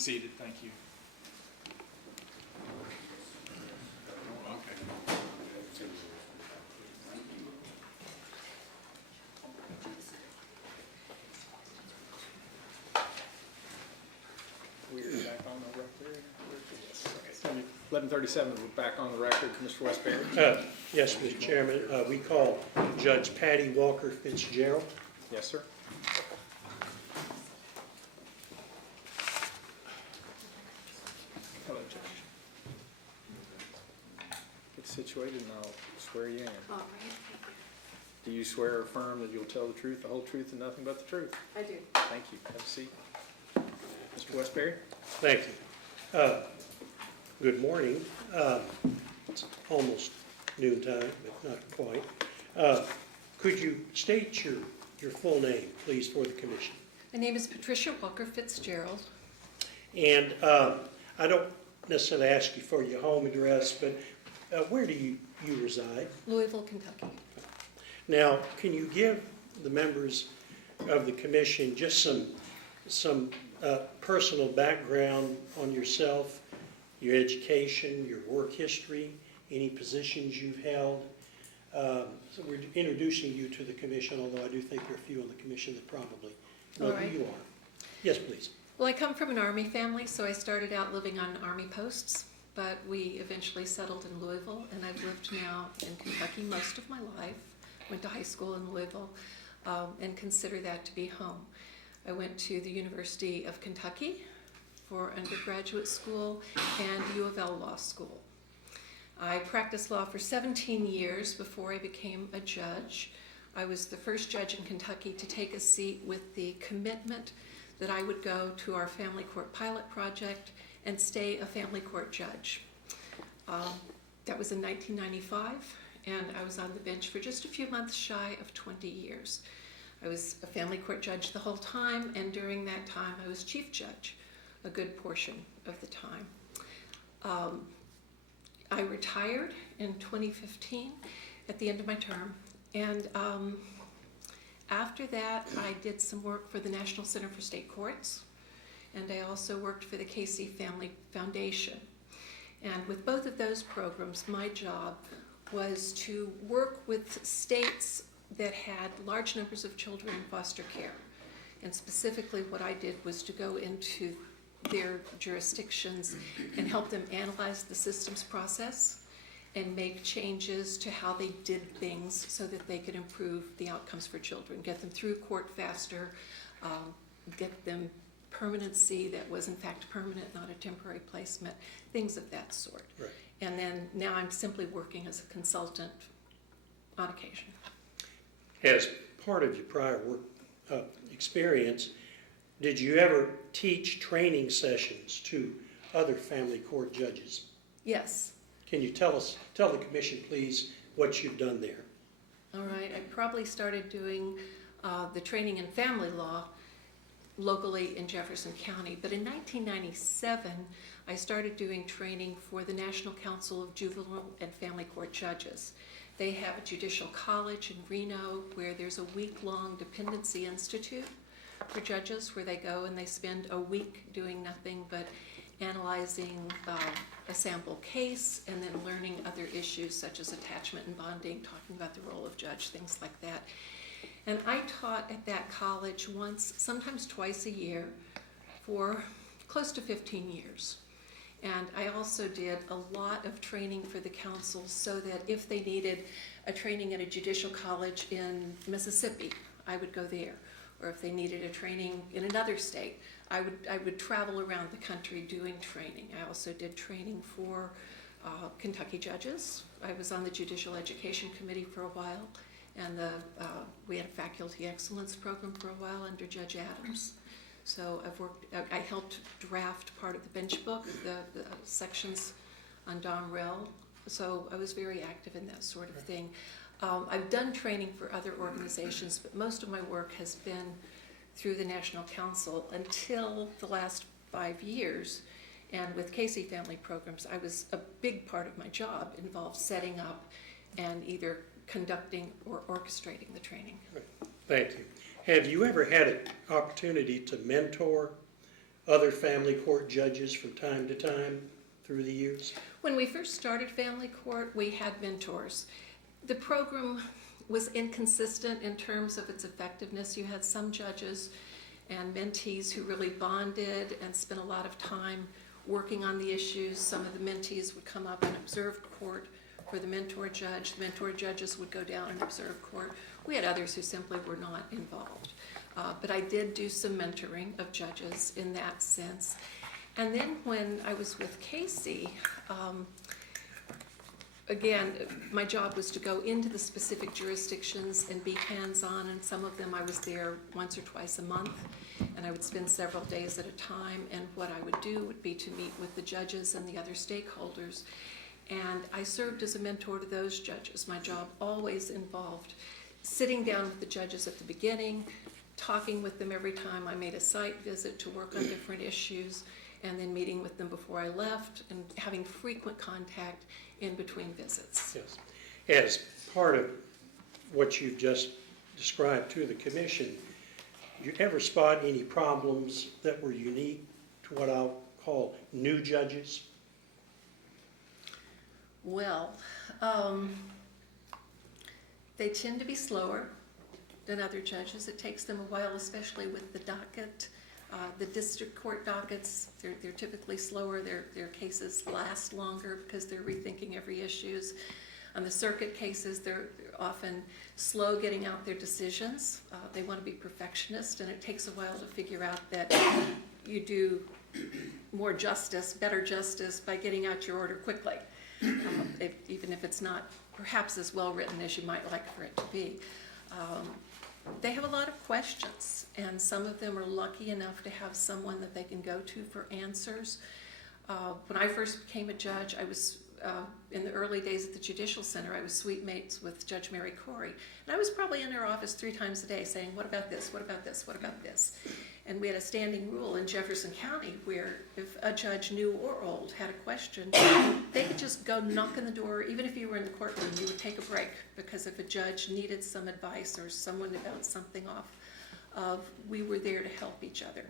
seated. Thank you. We're back on the record. Yes. Okay. 11:37, we're back on the record. Mr. Westbury. Yes, Mr. Chairman. We call Judge Patty Walker Fitzgerald. Yes, sir. Hello, Judge. Get situated and I'll swear you in. All right, Do you swear or affirm that you'll tell the truth, the whole truth, and nothing but the truth? I do. Thank you. Have a seat. Mr. Westbury? Thank you. Good morning. It's almost noontime, but not quite. Could you state your full name, please, for the commission? My name is Patricia Walker Fitzgerald. And I don't necessarily ask you for your home address, but where do you reside? Louisville, Kentucky. Now, can you give the members of the commission just some personal background on yourself, your education, your work history, any positions you've held? So we're introducing you to the commission, although I do think there are a few on the commission that probably know who you are. Yes, please. Well, I come from an Army family, so I started out living on Army posts, but we eventually settled in Louisville, and I've lived now in Kentucky most of my life. Went to high school in Louisville, and consider that to be home. I went to the University of Kentucky for undergraduate school and U of L Law School. I practiced law for 17 years before I became a judge. I was the first judge in Kentucky to take a seat with the commitment that I would go to our family court pilot project and stay a family court judge. That was in 1995, and I was on the bench for just a few months shy of 20 years. I was a family court judge the whole time, and during that time I was chief judge a good portion of the time. I retired in 2015 at the end of my term, and after that I did some work for the National Center for State Courts, and I also worked for the Casey Family Foundation. And with both of those programs, my job was to work with states that had large numbers of children in foster care. And specifically what I did was to go into their jurisdictions and help them analyze the systems process and make changes to how they did things so that they could improve the outcomes for children, get them through court faster, get them permanency that was in fact permanent, not a temporary placement, things of that sort. Right. And then now I'm simply working as a consultant on occasion. As part of your prior work experience, did you ever teach training sessions to other family court judges? Yes. Can you tell the commission, please, what you've done there? All right. I probably started doing the training in family law locally in Jefferson County, but in 1997 I started doing training for the National Council of Juvenile and Family Court Judges. They have a judicial college in Reno where there's a week-long dependency institute for judges where they go and they spend a week doing nothing but analyzing a sample case and then learning other issues such as attachment and bonding, talking about the role of judge, things like that. And I taught at that college once, sometimes twice a year for close to 15 years. And I also did a lot of training for the council so that if they needed a training at a judicial college in Mississippi, I would go there. Or if they needed a training in another state, I would travel around the country doing training. I also did training for Kentucky judges. I was on the Judicial Education Committee for a while, and we had a faculty excellence program for a while under Judge Adams. So I helped draft part of the bench book, the sections on Dom Rel. So I was very active in that sort of thing. I've done training for other organizations, but most of my work has been through the National Council until the last 5 years. And with Casey Family Programs, I was a big part of my job involved setting up and either conducting or orchestrating the training. Thank you. Have you ever had an opportunity to mentor other family court judges from time to time through the years? When we first started family court, we had mentors. The program was inconsistent in terms of its effectiveness. You had some judges and mentees who really bonded and spent a lot of time working on the issues. Some of the mentees would come up and observe court for the mentor judge. The mentor judges would go down and observe court. We had others who simply were not involved. But I did do some mentoring of judges in that sense. And then when I was with Casey, again, my job was to go into the specific jurisdictions and be hands-on, and some of them I was there once or twice a month, and I would spend several days at a time, and what I would do would be to meet with the judges and the other stakeholders, and I served as a mentor to those judges. My job always involved sitting down with the judges at the beginning, talking with them every time I made a site visit to work on different issues, and then meeting with them before I left, and having frequent contact in between visits. Yes. As part of what you've just described to the commission, did you ever spot any problems that were unique to what I'll call new judges? Well, they tend to be slower than other judges. It takes them a while, especially with the docket. The district court dockets, they're typically slower. Their cases last longer because they're rethinking every issues. On the circuit cases, they're often slow getting out their decisions. They want to be perfectionist, and it takes a while to figure out that you do more justice, better justice, by getting out your order quickly, even if it's not perhaps as well written as you might like for it to be. They have a lot of questions, and some of them are lucky enough to have someone that they can go to for answers. When I first became a judge, I was in the early days at the Judicial Center, I was suite mates with Judge Mary Corey, and I was probably in her office 3 times a day saying, what about this, what about this, what about this? And we had a standing rule in Jefferson County where if a judge, new or old, had a question, they could just go knock on the door. Even if you were in the courtroom, you would take a break, because if a judge needed some advice or someone to bounce something off, we were there to help each other.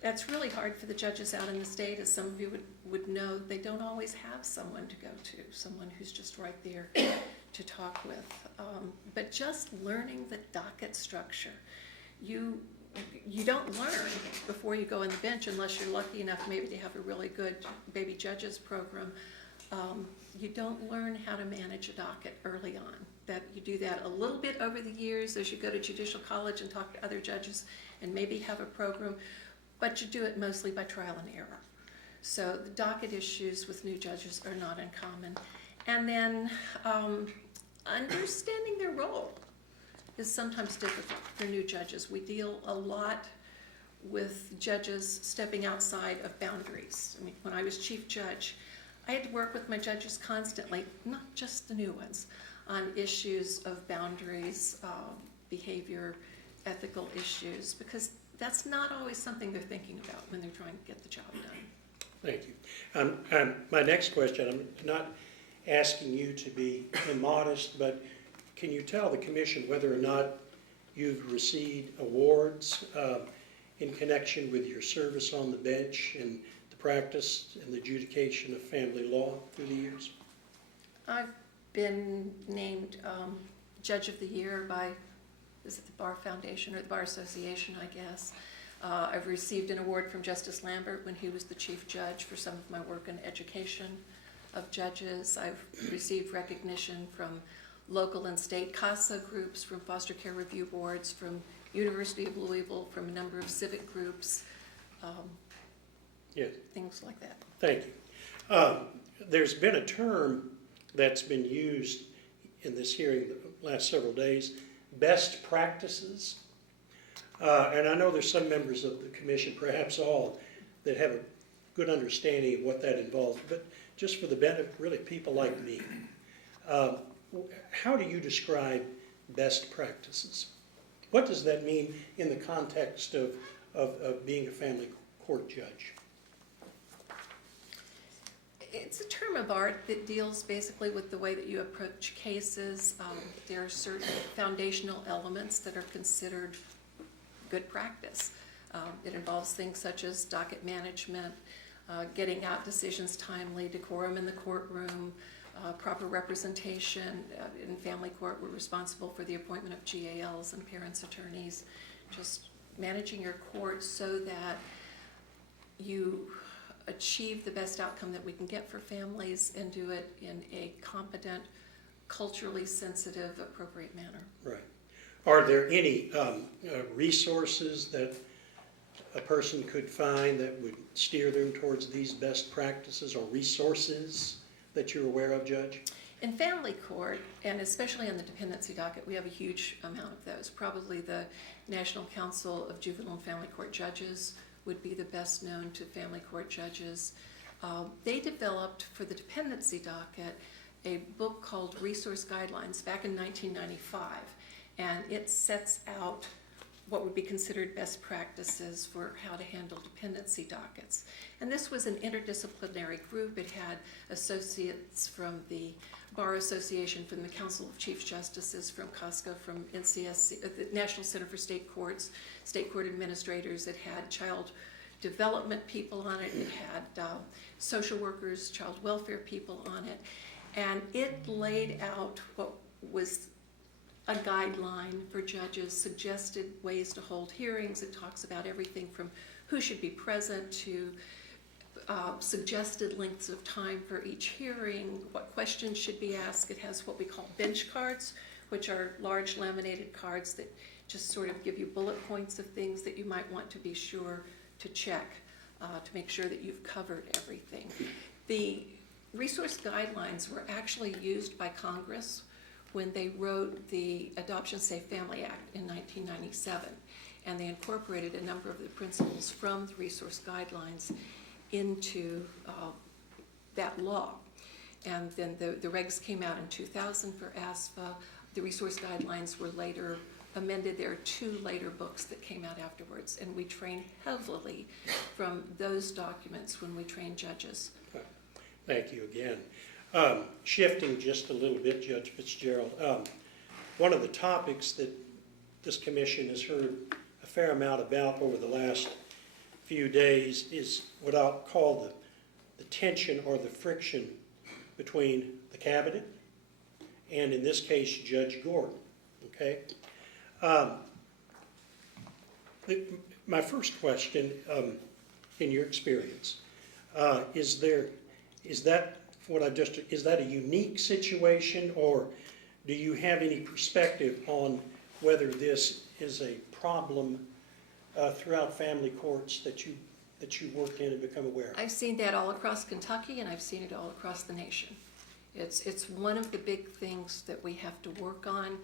That's really hard for the judges out in the state, as some of you would know. They don't always have someone to go to, someone who's just right there to talk with. But just learning the docket structure, you don't learn before you go on the bench unless you're lucky enough maybe to have a really good baby judges program. You don't learn how to manage a docket early on. That you do that a little bit over the years as you go to judicial college and talk to other judges and maybe have a program, but you do it mostly by trial and error. So the docket issues with new judges are not uncommon. And then understanding their role is sometimes difficult for new judges. We deal a lot with judges stepping outside of boundaries. I mean, when I was chief judge, I had to work with my judges constantly, not just the new ones, on issues of boundaries, behavior, ethical issues, because that's not always something they're thinking about when they're trying to get the job done. Thank you. My next question, I'm not asking you to be immodest, but can you tell the commission whether or not you've received awards in connection with your service on the bench and the practice and the adjudication of family law through the years? I've been named Judge of the Year by, is it the Bar Foundation or the Bar Association, I guess. I've received an award from Justice Lambert when he was the chief judge for some of my work in education of judges. I've received recognition from local and state CASA groups, from foster care review boards, from University of Louisville, from a number of civic groups, Yes. things like that. Thank you. There's been a term that's been used in this hearing the last several days, best practices. And I know there's some members of the commission, perhaps all, that have a good understanding of what that involves. But just for the benefit, really, people like me, how do you describe best practices? What does that mean in the context of being a family court judge? It's a term of art that deals basically with the way that you approach cases. There are certain foundational elements that are considered good practice. It involves things such as docket management, getting out decisions timely, decorum in the courtroom, proper representation. In family court, we're responsible for the appointment of GALs and parents' attorneys, just managing your court so that you achieve the best outcome that we can get for families and do it in a competent, culturally sensitive, appropriate manner. Right. Are there any resources that a person could find that would steer them towards these best practices, or resources that you're aware of, Judge? In family court, and especially on the dependency docket, we have a huge amount of those. Probably the National Council of Juvenile and Family Court Judges would be the best known to family court judges. They developed for the dependency docket a book called Resource Guidelines back in 1995, and it sets out what would be considered best practices for how to handle dependency dockets. And this was an interdisciplinary group. It had associates from the Bar Association, from the Council of Chief Justices, from COSCA, from NCSC, the National Center for State Courts, state court administrators. It had child development people on it. It had social workers, child welfare people on it. And it laid out what was a guideline for judges, suggested ways to hold hearings. It talks about everything from who should be present to suggested lengths of time for each hearing, what questions should be asked. It has what we call bench cards, which are large laminated cards that just sort of give you bullet points of things that you might want to be sure to check to make sure that you've covered everything. The resource guidelines were actually used by Congress when they wrote the Adoption Safe Family Act in 1997, and they incorporated a number of the principles from the resource guidelines into that law. And then the regs came out in 2000 for ASFA. The resource guidelines were later amended. There are 2 later books that came out afterwards, and we train heavily from those documents when we train judges. Thank you again. Shifting just a little bit, Judge Fitzgerald, one of the topics that this commission has heard a fair amount about over the last few days is what I'll call the tension or the friction between the cabinet and, in this case, Judge Gordon. Okay. My first question, in your experience, is that a unique situation, or do you have any perspective on whether this is a problem throughout family courts that you worked in and become aware of? I've seen that all across Kentucky, and I've seen it all across the nation. It's one of the big things that we have to work on.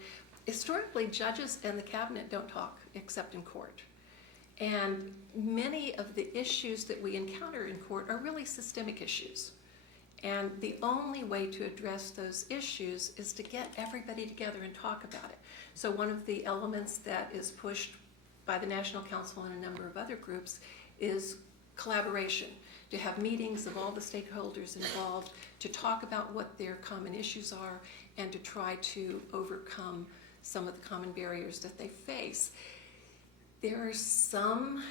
Historically, judges and the cabinet don't talk except in court. And many of the issues that we encounter in court are really systemic issues. And the only way to address those issues is to get everybody together and talk about it. So one of the elements that is pushed by the National Council and a number of other groups is collaboration, to have meetings of all the stakeholders involved, to talk about what their common issues are, and to try to overcome some of the common barriers that they face. There are some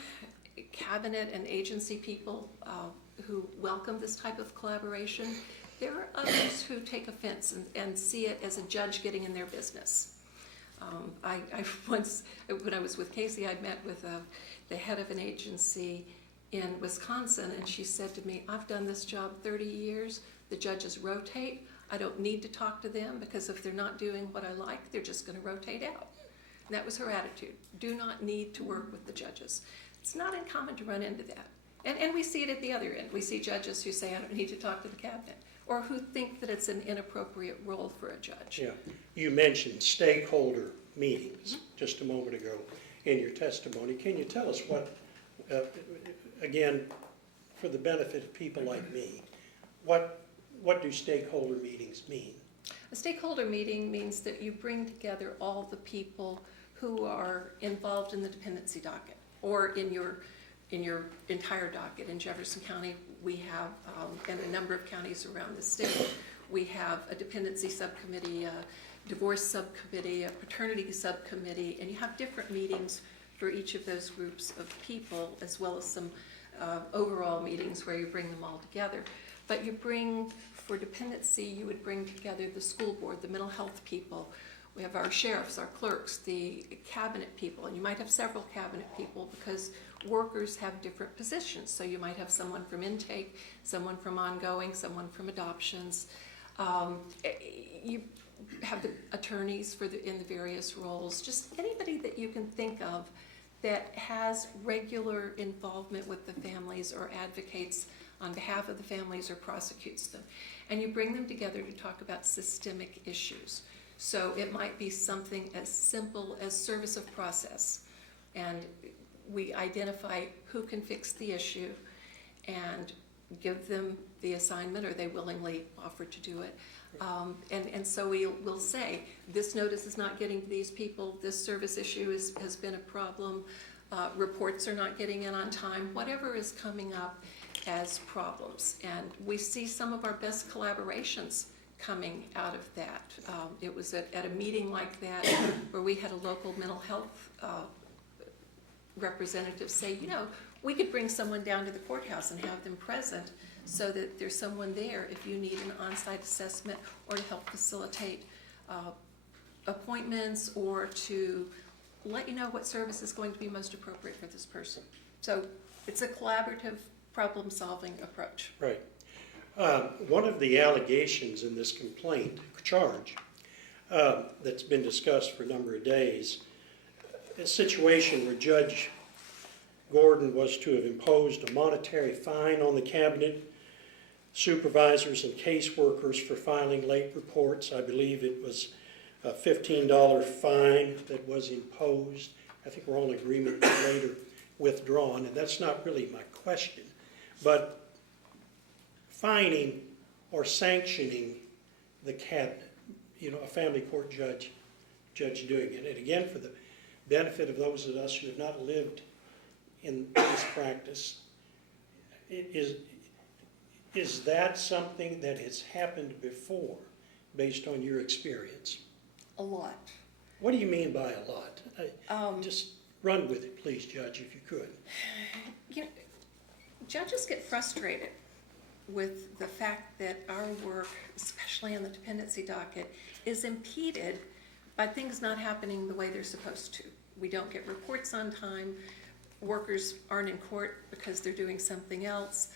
cabinet and agency people who welcome this type of collaboration. There are others who take offense and see it as a judge getting in their business. I once, when I was with Casey, I met with the head of an agency in Wisconsin, and she said to me, "I've done this job 30 years. The judges rotate. I don't need to talk to them because if they're not doing what I like, they're just going to rotate out." And that was her attitude. Do not need to work with the judges. It's not uncommon to run into that. And we see it at the other end. We see judges who say, "I don't need to talk to the cabinet," or who think that it's an inappropriate role for a judge. Yeah. You mentioned stakeholder meetings just a moment ago in your testimony. Can you tell us what, again, for the benefit of people like me, what do stakeholder meetings mean? A stakeholder meeting means that you bring together all the people who are involved in the dependency docket, or in your entire docket. In Jefferson County, we have, and a number of counties around the state, we have a dependency subcommittee, a divorce subcommittee, a paternity subcommittee, and you have different meetings for each of those groups of people, as well as some overall meetings where you bring them all together. But you bring, for dependency, you would bring together the school board, the mental health people. We have our sheriffs, our clerks, the cabinet people, and you might have several cabinet people because workers have different positions. So you might have someone from intake, someone from ongoing, someone from adoptions. You have the attorneys in the various roles, just anybody that you can think of that has regular involvement with the families or advocates on behalf of the families or prosecutes them. And you bring them together to talk about systemic issues. So it might be something as simple as service of process. And we identify who can fix the issue and give them the assignment, or they willingly offer to do it. And so we'll say, this notice is not getting to these people, this service issue has been a problem, reports are not getting in on time, whatever is coming up as problems. And we see some of our best collaborations coming out of that. It was at a meeting like that where we had a local mental health representative say, you know, we could bring someone down to the courthouse and have them present so that there's someone there if you need an on-site assessment or to help facilitate appointments or to let you know what service is going to be most appropriate for this person. So it's a collaborative problem-solving approach. Right. One of the allegations in this complaint, charge, that's been discussed for a number of days, a situation where Judge Gordon was to have imposed a monetary fine on the cabinet supervisors and caseworkers for filing late reports. I believe it was a $15 fine that was imposed. I think we're all in agreement that later withdrawn, and that's not really my question. But fining or sanctioning the cabinet, you know, a family court judge doing it. And again, for the benefit of those of us who have not lived in this practice, is that something that has happened before, based on your experience? A lot. What do you mean by a lot? Just run with it, please, Judge, if you could. You know, judges get frustrated with the fact that our work, especially on the dependency docket, is impeded by things not happening the way they're supposed to. We don't get reports on time. Workers aren't in court because they're doing something else.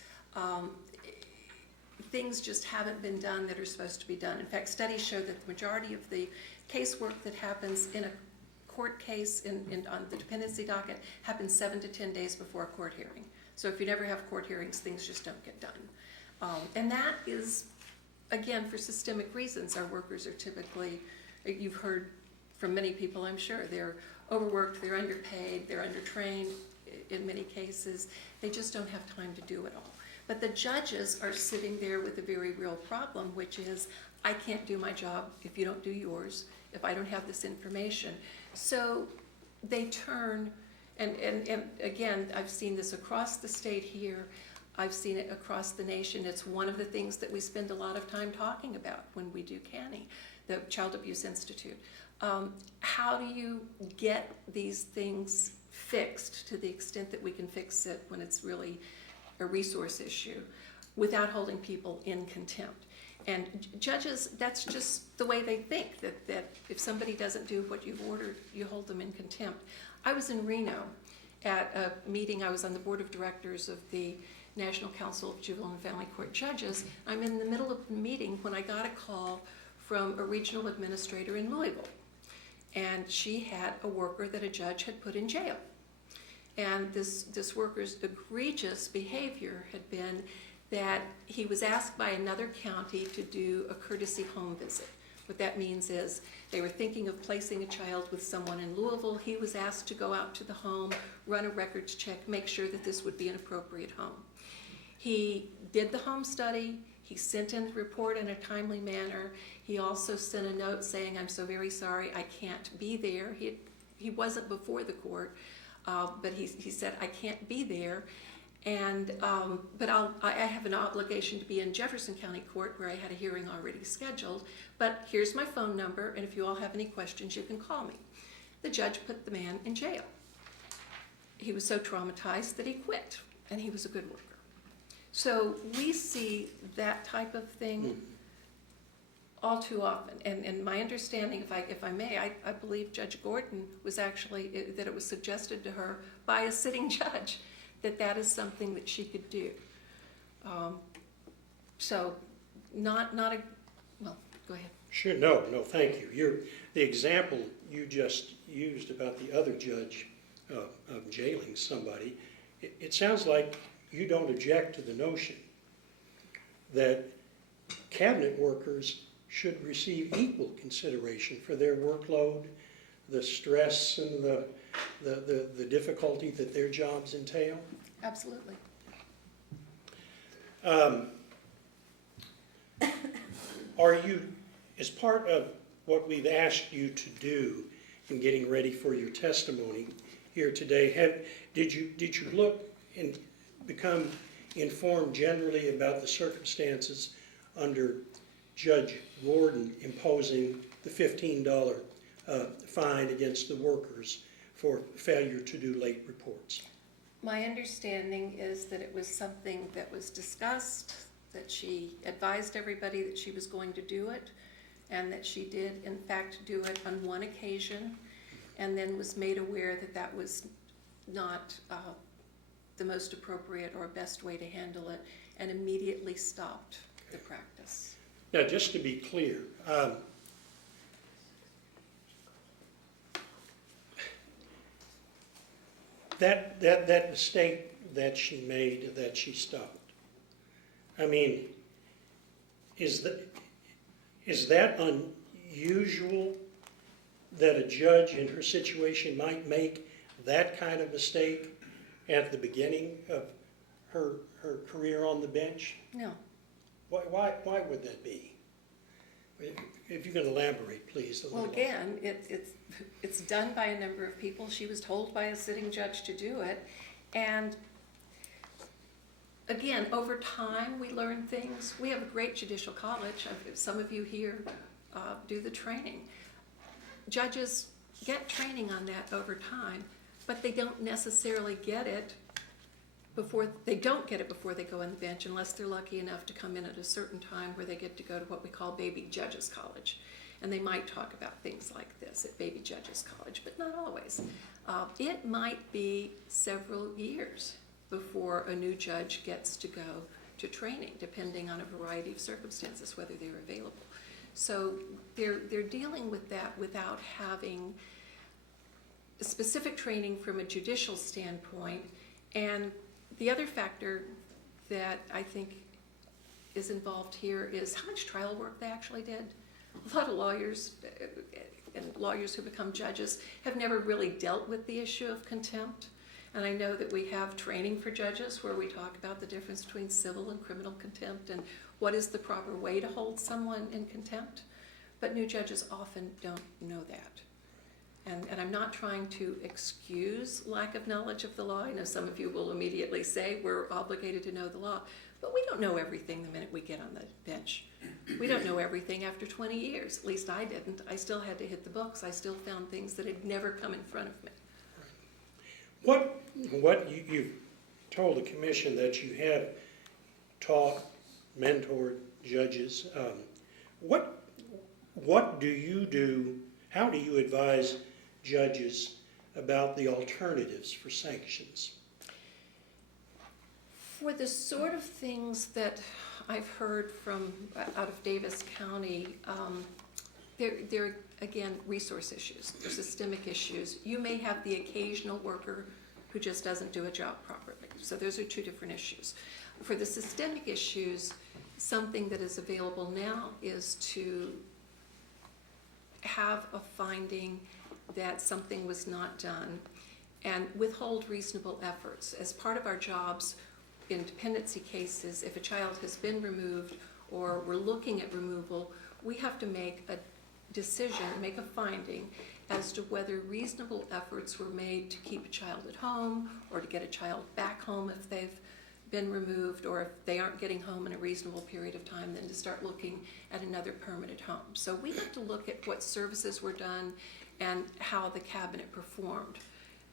Things just haven't been done that are supposed to be done. In fact, studies show that the majority of the casework that happens in a court case on the dependency docket happens 7 to 10 days before a court hearing. So if you never have court hearings, things just don't get done. And that is, again, for systemic reasons. Our workers are typically, you've heard from many people, I'm sure, they're overworked, they're underpaid, they're undertrained in many cases. They just don't have time to do it all. But the judges are sitting there with a very real problem, which is, I can't do my job if you don't do yours, if I don't have this information. So they turn, and again, I've seen this across the state here, I've seen it across the nation. It's one of the things that we spend a lot of time talking about when we do CANI, the Child Abuse Institute. How do you get these things fixed to the extent that we can fix it when it's really a resource issue without holding people in contempt? And judges, that's just the way they think, that if somebody doesn't do what you've ordered, you hold them in contempt. I was in Reno at a meeting. I was on the board of directors of the National Council of Juvenile and Family Court Judges. I'm in the middle of the meeting when I got a call from a regional administrator in Louisville. And she had a worker that a judge had put in jail. And this worker's egregious behavior had been that he was asked by another county to do a courtesy home visit. What that means is they were thinking of placing a child with someone in Louisville. He was asked to go out to the home, run a records check, make sure that this would be an appropriate home. He did the home study. He sent in the report in a timely manner. He also sent a note saying, I'm so very sorry, I can't be there. He wasn't before the court, but he said, I can't be there. And but I have an obligation to be in Jefferson County Court where I had a hearing already scheduled, but here's my phone number, and if you all have any questions, you can call me. The judge put the man in jail. he was so traumatized that he quit, and he was a good worker. So we see that type of thing all too often. And my understanding, if I may, I believe Judge Gordon was actually, that it was suggested to her by a sitting judge that that is something that she could do. So not a, well, go ahead. Sure, no, thank you. The example you just used about the other judge of jailing somebody, it sounds like you don't object to the notion that cabinet workers should receive equal consideration for their workload, the stress and the difficulty that their jobs entail? Absolutely. Are you, as part of what we've asked you to do in getting ready for your testimony here today, did you look and become informed generally about the circumstances under Judge Gordon imposing the $15 fine against the workers for failure to do late reports? My understanding is that it was something that was discussed, that she advised everybody that she was going to do it, and that she did in fact do it on one occasion, and then was made aware that that was not the most appropriate or best way to handle it, and immediately stopped the practice. Now, just to be clear, that mistake that she made, that she stopped, I mean, is that unusual that a judge in her situation might make that kind of mistake at the beginning of her career on the bench? No. Why would that be? If you can elaborate, please. Well, again, it's done by a number of people. She was told by a sitting judge to do it. And again, over time, we learn things. We have a great judicial college. Some of you here do the training. Judges get training on that over time, but they don't necessarily get it before they go on the bench, unless they're lucky enough to come in at a certain time where they get to go to what we call baby judges college. And they might talk about things like this at baby judges college, but not always. It might be several years before a new judge gets to go to training, depending on a variety of circumstances, whether they're available. So they're dealing with that without having specific training from a judicial standpoint. And the other factor that I think is involved here is how much trial work they actually did. A lot of lawyers and lawyers who become judges have never really dealt with the issue of contempt. And I know that we have training for judges where we talk about the difference between civil and criminal contempt and what is the proper way to hold someone in contempt. But new judges often don't know that. And I'm not trying to excuse lack of knowledge of the law. I know some of you will immediately say we're obligated to know the law, but we don't know everything the minute we get on the bench. We don't know everything after 20 years. At least I didn't. I still had to hit the books. I still found things that had never come in front of me. What you've told the commission that you have taught, mentored judges. What do you do? How do you advise judges about the alternatives for sanctions? For the sort of things that I've heard from out of Davis County, there are, again, resource issues. They're systemic issues. You may have the occasional worker who just doesn't do a job properly. So those are two different issues. For the systemic issues, something that is available now is to have a finding that something was not done and withhold reasonable efforts. As part of our jobs in dependency cases, if a child has been removed or we're looking at removal, we have to make a decision, make a finding as to whether reasonable efforts were made to keep a child at home or to get a child back home if they've been removed, or if they aren't getting home in a reasonable period of time, then to start looking at another permanent home. So we have to look at what services were done and how the cabinet performed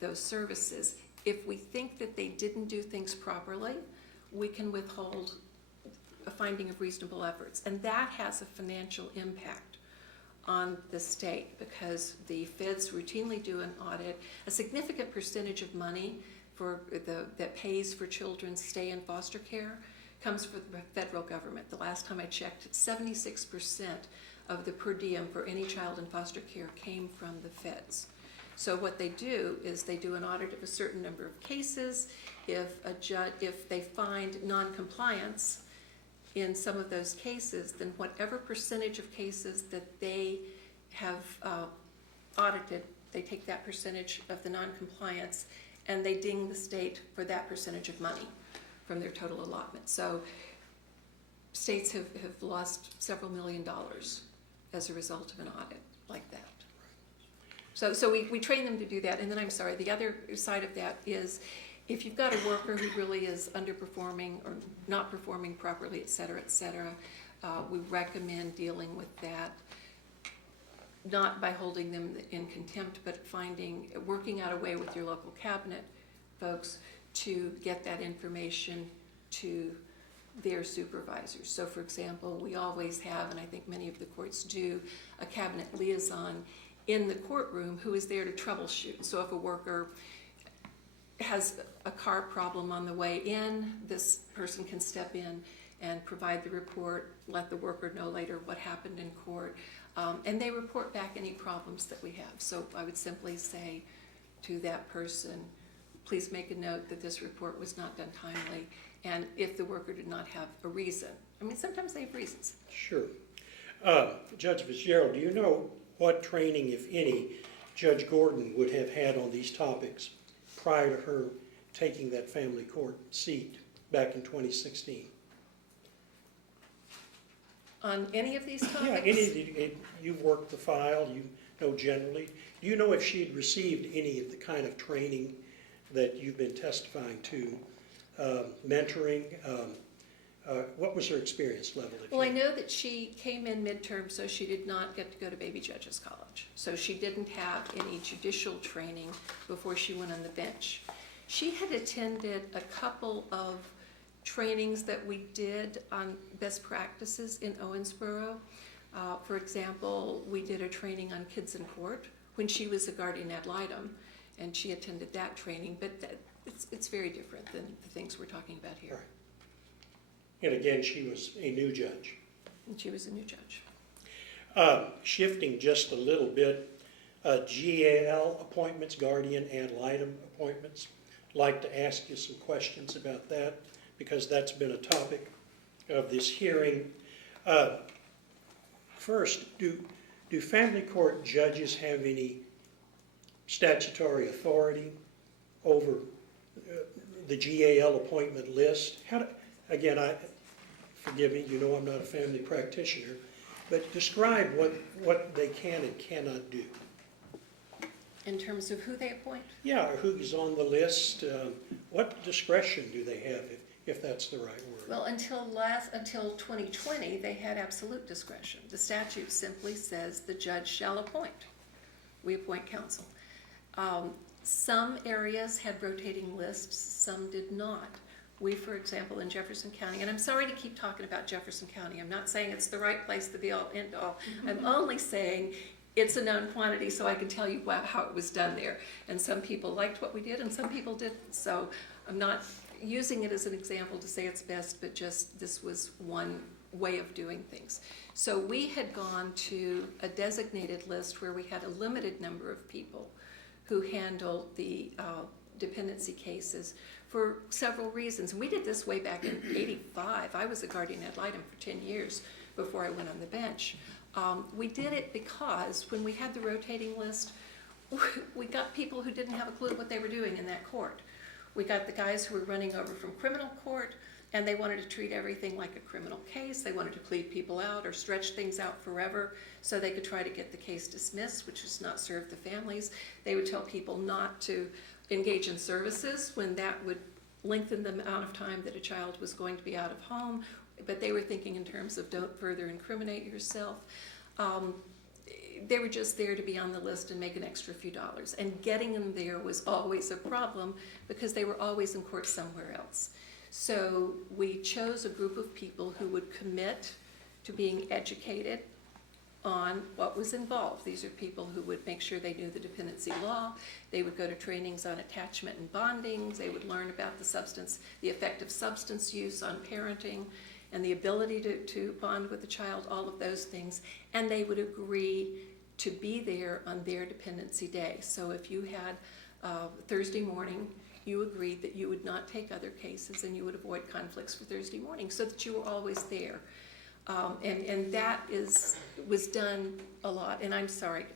those services. If we think that they didn't do things properly, we can withhold a finding of reasonable efforts. And that has a financial impact on the state because the feds routinely do an audit. A significant percentage of money that pays for children's stay in foster care comes from the federal government. The last time I checked, 76% of the per diem for any child in foster care came from the feds. So what they do is they do an audit of a certain number of cases. If they find non-compliance in some of those cases, then whatever percentage of cases that they have audited, they take that percentage of the non-compliance and they ding the state for that percentage of money from their total allotment. So states have lost several $1 million as a result of an audit like that. So we train them to do that. And then I'm sorry, the other side of that is if you've got a worker who really is underperforming or not performing properly, et cetera, we recommend dealing with that, not by holding them in contempt, but working out a way with your local cabinet folks to get that information to their supervisors. So for example, we always have, and I think many of the courts do, a cabinet liaison in the courtroom who is there to troubleshoot. So if a worker has a car problem on the way in, this person can step in and provide the report, let the worker know later what happened in court, and they report back any problems that we have. So I would simply say to that person, please make a note that this report was not done timely, and if the worker did not have a reason. I mean, sometimes they have reasons. Sure. Judge Fitzgerald, do you know what training, if any, Judge Gordon would have had on these topics prior to her taking that family court seat back in 2016? On any of these topics? Yeah, you've worked the file, you know generally. Do you know if she had received any of the kind of training that you've been testifying to, mentoring? What was her experience level? Well, I know that she came in midterm, so she did not get to go to Baby Judges College. So she didn't have any judicial training before she went on the bench. She had attended a couple of trainings that we did on best practices in Owensboro. For example, we did a training on kids in court when she was a guardian ad litem, and she attended that training, but it's very different than the things we're talking about here. Right. And again, she was a new judge. And she was a new judge. Shifting just a little bit, GAL appointments, guardian ad litem appointments. I'd like to ask you some questions about that because that's been a topic of this hearing. First, do family court judges have any statutory authority over the GAL appointment list? Again, forgive me, you know I'm not a family practitioner, but describe what they can and cannot do. In terms of who they appoint? Yeah, or who's on the list, what discretion do they have, if that's the right word? Well, until 2020, they had absolute discretion. The statute simply says the judge shall appoint. We appoint counsel. Some areas had rotating lists, some did not. We, for example, in Jefferson County, and I'm sorry to keep talking about Jefferson County. I'm not saying it's the right place to be all end all. I'm only saying it's a known quantity so I can tell you how it was done there. And some people liked what we did and some people didn't. So I'm not using it as an example to say it's best, but just this was one way of doing things. So we had gone to a designated list where we had a limited number of people who handled the dependency cases for several reasons. And we did this way back in '85. I was a guardian ad litem for 10 years before I went on the bench. We did it because when we had the rotating list, we got people who didn't have a clue what they were doing in that court. We got the guys who were running over from criminal court, and they wanted to treat everything like a criminal case. They wanted to plead people out or stretch things out forever so they could try to get the case dismissed, which does not serve the families. They would tell people not to engage in services when that would lengthen the amount of time that a child was going to be out of home, but they were thinking in terms of don't further incriminate yourself. they were just there to be on the list and make an extra few dollars. And getting them there was always a problem because they were always in court somewhere else. So we chose a group of people who would commit to being educated on what was involved. These are people who would make sure they knew the dependency law. They would go to trainings on attachment and bondings. They would learn about the effect of substance use on parenting and the ability to bond with the child, all of those things. And they would agree to be there on their dependency day. So if you had Thursday morning, you agreed that you would not take other cases and you would avoid conflicts for Thursday morning so that you were always there. And that was done a lot, and I'm sorry,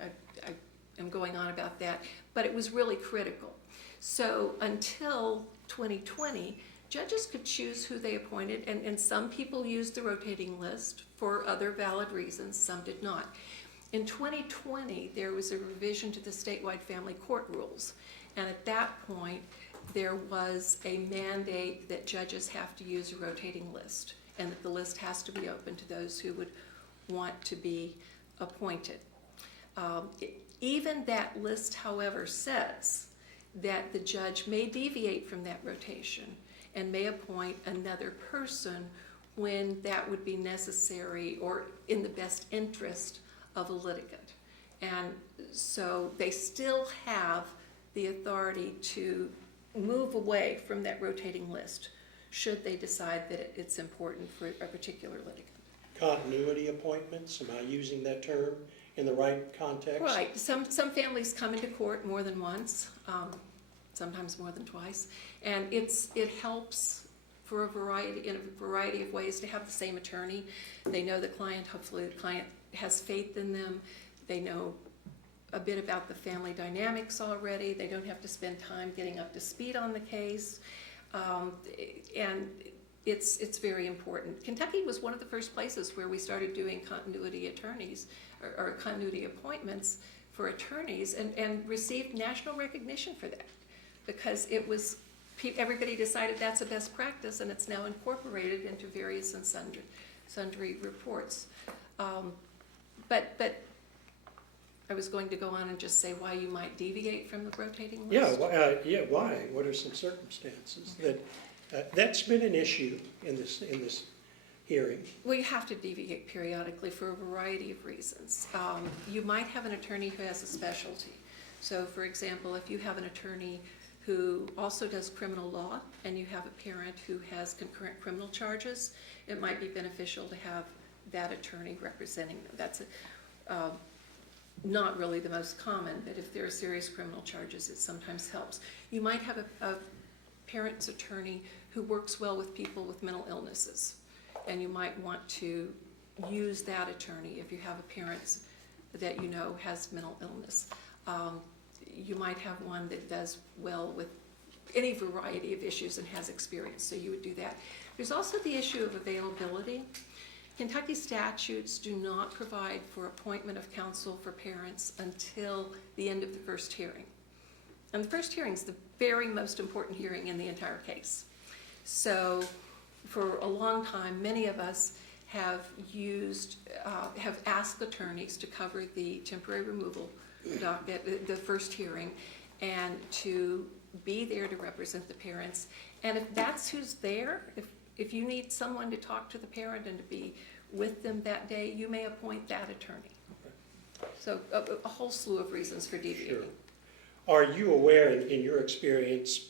I am going on about that, but it was really critical. So until 2020, judges could choose who they appointed, and some people used the rotating list for other valid reasons, some did not. In 2020, there was a revision to the statewide family court rules, and at that point, there was a mandate that judges have to use a rotating list, and that the list has to be open to those who would want to be appointed. Even that list, however, says that the judge may deviate from that rotation and may appoint another person when that would be necessary or in the best interest of a litigant. And so they still have the authority to move away from that rotating list should they decide that it's important for a particular litigant. Continuity appointments, am I using that term in the right context? Right. Some families come into court more than once, sometimes more than twice, and it helps for in a variety of ways to have the same attorney. They know the client. Hopefully the client has faith in them. They know a bit about the family dynamics already. They don't have to spend time getting up to speed on the case. And it's very important. Kentucky was one of the first places where we started doing continuity attorneys or continuity appointments for attorneys and received national recognition for that because everybody decided that's a best practice and it's now incorporated into various and sundry reports. But I was going to go on and just say why you might deviate from the rotating list. Why? What are some circumstances that's been an issue in this hearing? Well, you have to deviate periodically for a variety of reasons. You might have an attorney who has a specialty. So, for example, if you have an attorney who also does criminal law and you have a parent who has concurrent criminal charges, it might be beneficial to have that attorney representing them. That's not really the most common, but if there are serious criminal charges, it sometimes helps. You might have a parent's attorney who works well with people with mental illnesses, and you might want to use that attorney if you have a parent that you know has mental illness. You might have one that does well with any variety of issues and has experience, so you would do that. There's also the issue of availability. Kentucky statutes do not provide for appointment of counsel for parents until the end of the first hearing. And the first hearing is the very most important hearing in the entire case. So for a long time, many of us have asked attorneys to cover the temporary removal docket, the first hearing, and to be there to represent the parents. And if that's who's there, if you need someone to talk to the parent and to be with them that day, you may appoint that attorney. So a whole slew of reasons for deviating. Sure. Are you aware, in your experience,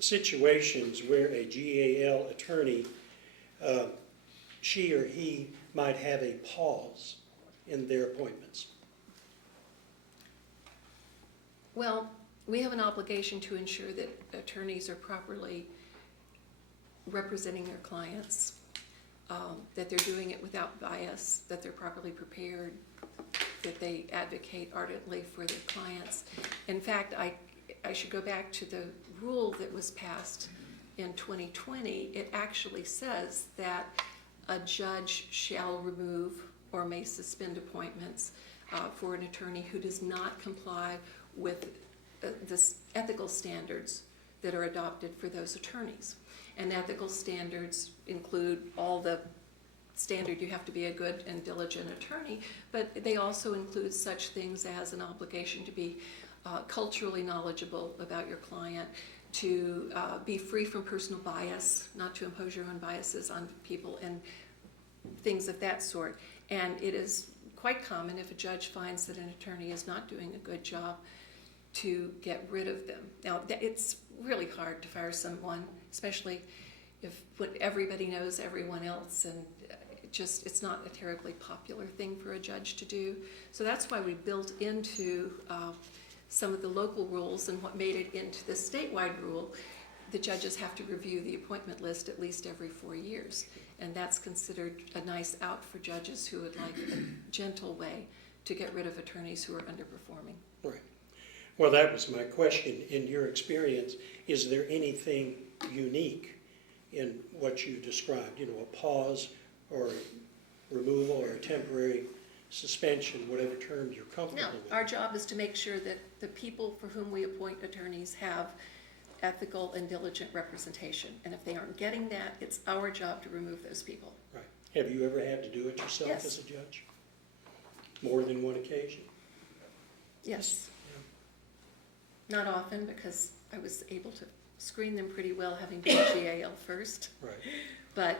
situations where a GAL attorney, she or he might have a pause in their appointments? Well, we have an obligation to ensure that attorneys are properly representing their clients, that they're doing it without bias, that they're properly prepared, that they advocate ardently for their clients. In fact, I should go back to the rule that was passed in 2020. It actually says that a judge shall remove or may suspend appointments for an attorney who does not comply with the ethical standards that are adopted for those attorneys. And ethical standards include all the standard, you have to be a good and diligent attorney, but they also include such things as an obligation to be culturally knowledgeable about your client, to be free from personal bias, not to impose your own biases on people, and things of that sort. And it is quite common, if a judge finds that an attorney is not doing a good job, to get rid of them. Now, it's really hard to fire someone, especially if everybody knows everyone else, and it's not a terribly popular thing for a judge to do. So that's why we built into some of the local rules, and what made it into the statewide rule, the judges have to review the appointment list at least every 4 years. And that's considered a nice out for judges who would like a gentle way to get rid of attorneys who are underperforming. Right. Well, that was my question. In your experience, is there anything unique in what you described? A pause or removal or a temporary suspension, whatever term you're comfortable with? No, our job is to make sure that the people for whom we appoint attorneys have ethical and diligent representation. And if they aren't getting that, it's our job to remove those people. Right. Have you ever had to do it yourself Yes. as a judge? More than one occasion? Yes. Not often, because I was able to screen them pretty well, having been GAL first. Right. But,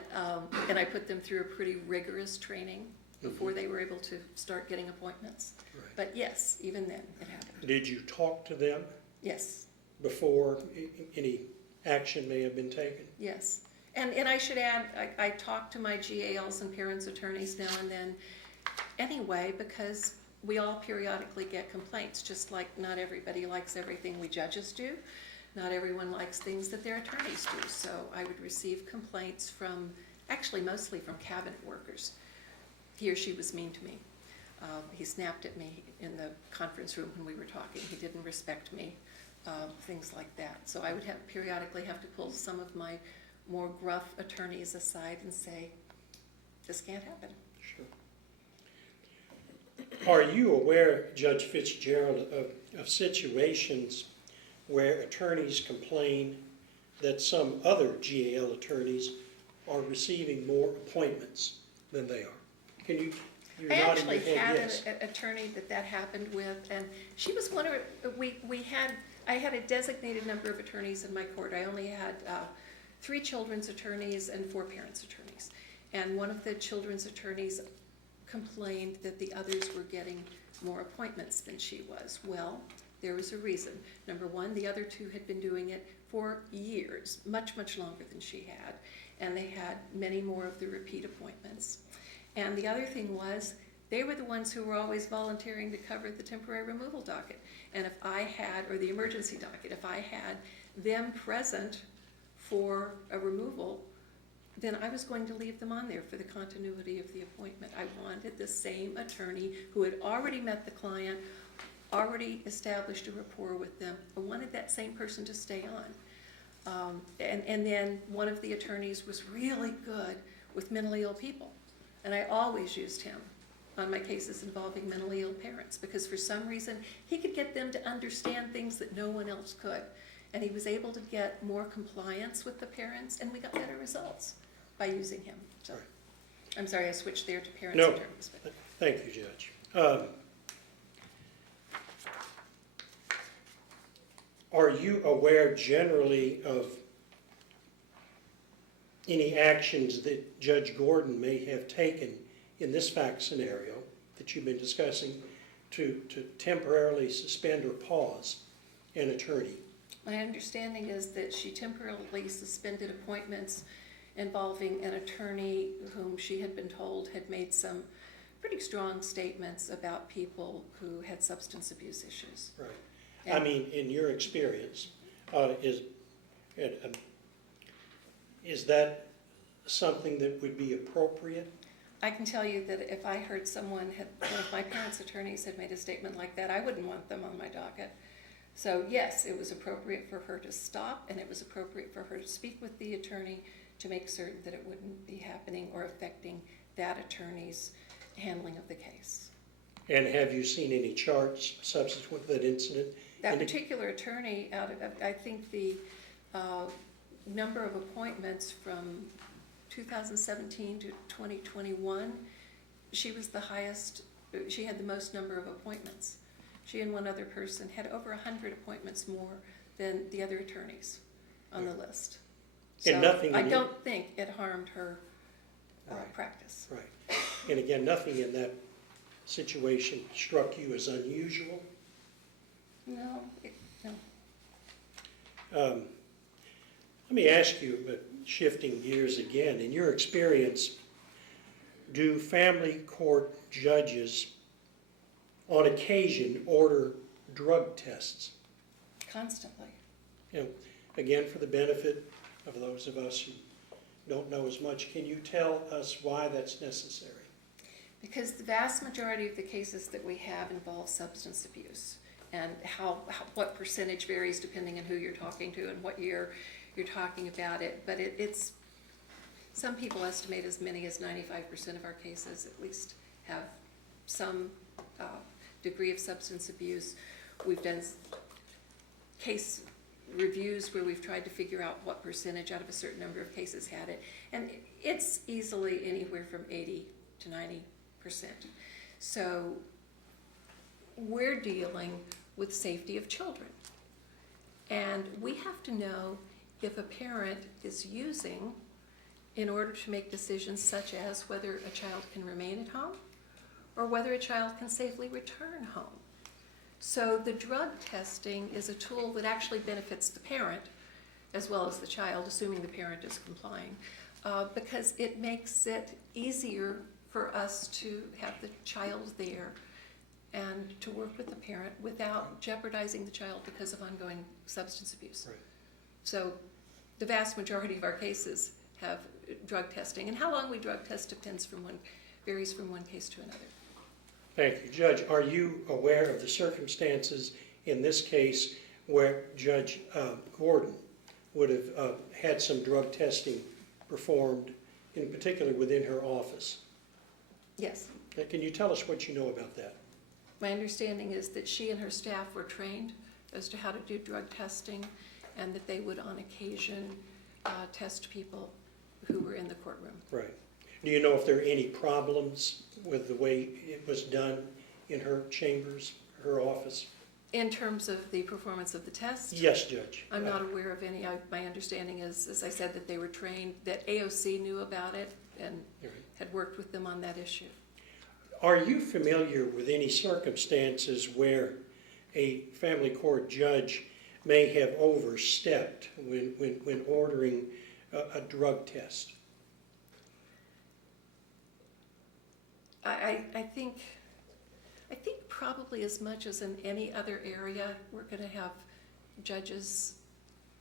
and I put them through a pretty rigorous training before they were able to start getting appointments. Right. But yes, even then, it happened. Did you talk to them Yes, before any action may have been taken? yes. And I should add, I talk to my GALs and parents' attorneys now and then anyway, because we all periodically get complaints, just like not everybody likes everything we judges do. Not everyone likes things that their attorneys do. So I would receive complaints from, actually mostly from cabinet workers. He or she was mean to me. He snapped at me in the conference room when we were talking. He didn't respect me, things like that. So I would periodically have to pull some of my more gruff attorneys aside and say, this can't happen. Sure. Are you aware, Judge Fitzgerald, of situations where attorneys complain that some other GAL attorneys are receiving more appointments than they are? Can you? You're I nodding actually your head had yes. an attorney that happened with, and she was one of, I had a designated number of attorneys in my court. I only had 3 children's attorneys and 4 parents' attorneys. And one of the children's attorneys complained that the others were getting more appointments than she was. Well, there was a reason. Number one, the other 2 had been doing it for years, much, much longer than she had, and they had many more of the repeat appointments. And the other thing was, they were the ones who were always volunteering to cover the temporary removal docket. And if I had, or the emergency docket, if I had them present for a removal, then I was going to leave them on there for the continuity of the appointment. I wanted the same attorney who had already met the client, already established a rapport with them. I wanted that same person to stay on. And then one of the attorneys was really good with mentally ill people. And I always used him on my cases involving mentally ill parents, because for some reason he could get them to understand things that no one else could. And he was able to get more compliance with the parents, and we got better results by using him. So, I'm sorry I switched there to parents No. attorneys. But. Thank you, Judge. Are you aware generally of any actions that Judge Gordon may have taken in this fact scenario that you've been discussing to temporarily suspend or pause an attorney? My understanding is that she temporarily suspended appointments involving an attorney whom she had been told had made some pretty strong statements about people who had substance abuse issues. Right. And I mean, in your experience, is that something that would be appropriate? I can tell you that if I heard one of my parents' attorneys had made a statement like that, I wouldn't want them on my docket. So yes, it was appropriate for her to stop, and it was appropriate for her to speak with the attorney to make certain that it wouldn't be happening or affecting that attorney's handling of the case. And have you seen any charts subsequent to that incident? That particular attorney, out of, I think the number of appointments from 2017 to 2021, she was the highest, she had the most number of appointments. She and one other person had over 100 appointments more than the other attorneys on the list. So And nothing I in don't think it harmed her Right. practice. Right. And again, nothing in that situation struck you as unusual? No. Let me ask you, but shifting gears again, in your experience, do family court judges on occasion order drug tests? Constantly. You know, again, for the benefit of those of us who don't know as much, can you tell us why that's necessary? Because the vast majority of the cases that we have involve substance abuse, and what percentage varies depending on who you're talking to and what year you're talking about it. But it's some people estimate as many as 95% of our cases at least have some degree of substance abuse. We've done case reviews where we've tried to figure out what percentage out of a certain number of cases had it, and it's easily anywhere from 80 to 90%. So we're dealing with safety of children, and we have to know if a parent is using in order to make decisions such as whether a child can remain at home or whether a child can safely return home. So the drug testing is a tool that actually benefits the parent as well as the child, assuming the parent is complying, because it makes it easier for us to have the child there and to work with the parent without jeopardizing the child because of ongoing substance abuse. Right. So the vast majority of our cases have drug testing, and how long we drug test varies from one case to another. Thank you. Judge, are you aware of the circumstances in this case where Judge Gordon would have had some drug testing performed, in particular within her office? Yes. Can you tell us what you know about that? My understanding is that she and her staff were trained as to how to do drug testing, and that they would on occasion test people who were in the courtroom. Right. Do you know if there are any problems with the way it was done in her chambers, her office? In terms of the performance of the test? Yes, Judge. I'm not aware of any. My understanding is, as I said, that they were trained, that AOC knew about it and had worked with them on that issue. Are you familiar with any circumstances where a family court judge may have overstepped when ordering a drug test? I think probably as much as in any other area, we're going to have judges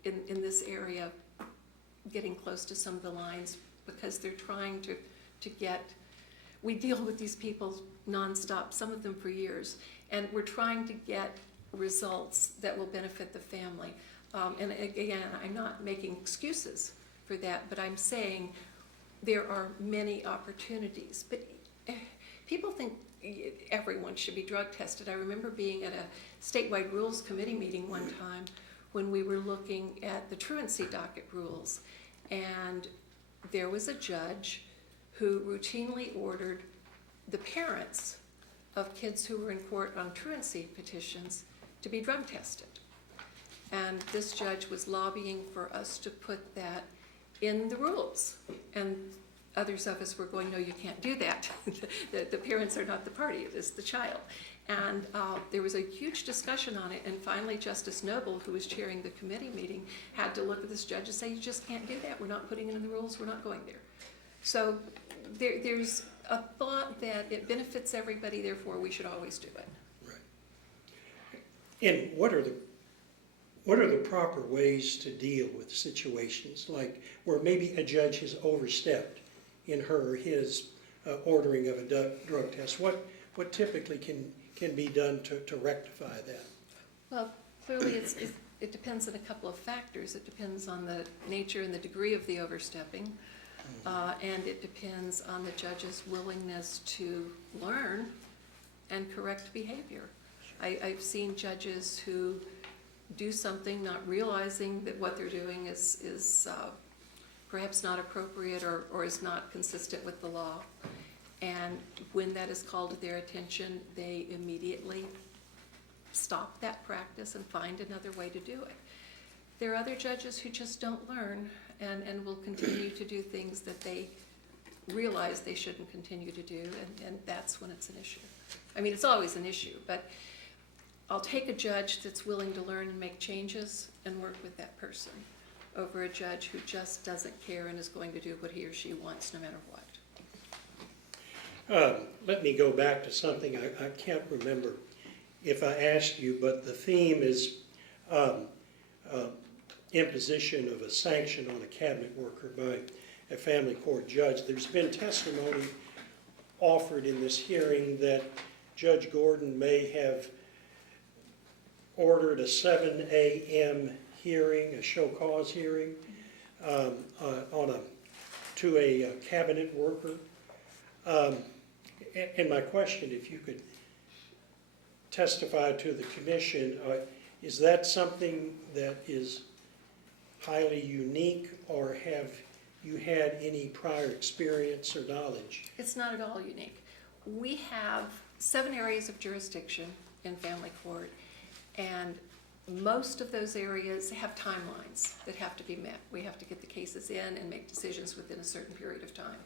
in this area getting close to some of the lines, because they're trying to get, we deal with these people nonstop, some of them for years, and we're trying to get results that will benefit the family. And again, I'm not making excuses for that, but I'm saying there are many opportunities. But people think everyone should be drug tested. I remember being at a statewide rules committee meeting one time when we were looking at the truancy docket rules, and there was a judge who routinely ordered the parents of kids who were in court on truancy petitions to be drug tested. And this judge was lobbying for us to put that in the rules. And others of us were going, no, you can't do that. The parents are not the party, it is the child. And there was a huge discussion on it, and finally Justice Noble, who was chairing the committee meeting, had to look at this judge and say, you just can't do that, we're not putting it in the rules, we're not going there. So there's a thought that it benefits everybody, therefore we should always do it. Right. And what are the proper ways to deal with situations like where maybe a judge has overstepped in her or his ordering of a drug test? What typically can be done to rectify that? Well, clearly it depends on a couple of factors. It depends on the nature and the degree of the overstepping, and it depends on the judge's willingness to learn and correct behavior. I've seen judges who do something not realizing that what they're doing is perhaps not appropriate or is not consistent with the law. And when that is called to their attention, they immediately stop that practice and find another way to do it. There are other judges who just don't learn and will continue to do things that they realize they shouldn't continue to do, and that's when it's an issue. I mean, it's always an issue, but I'll take a judge that's willing to learn and make changes and work with that person over a judge who just doesn't care and is going to do what he or she wants no matter what. Let me go back to something I can't remember if I asked you, but the theme is imposition of a sanction on a cabinet worker by a family court judge. There's been testimony offered in this hearing that Judge Gordon may have ordered a 7 a.m. hearing, a show cause hearing, to a cabinet worker. And my question, if you could testify to the commission, is that something that is highly unique, or have you had any prior experience or knowledge? It's not at all unique. We have 7 areas of jurisdiction in family court, and most of those areas have timelines that have to be met. We have to get the cases in and make decisions within a certain period of time.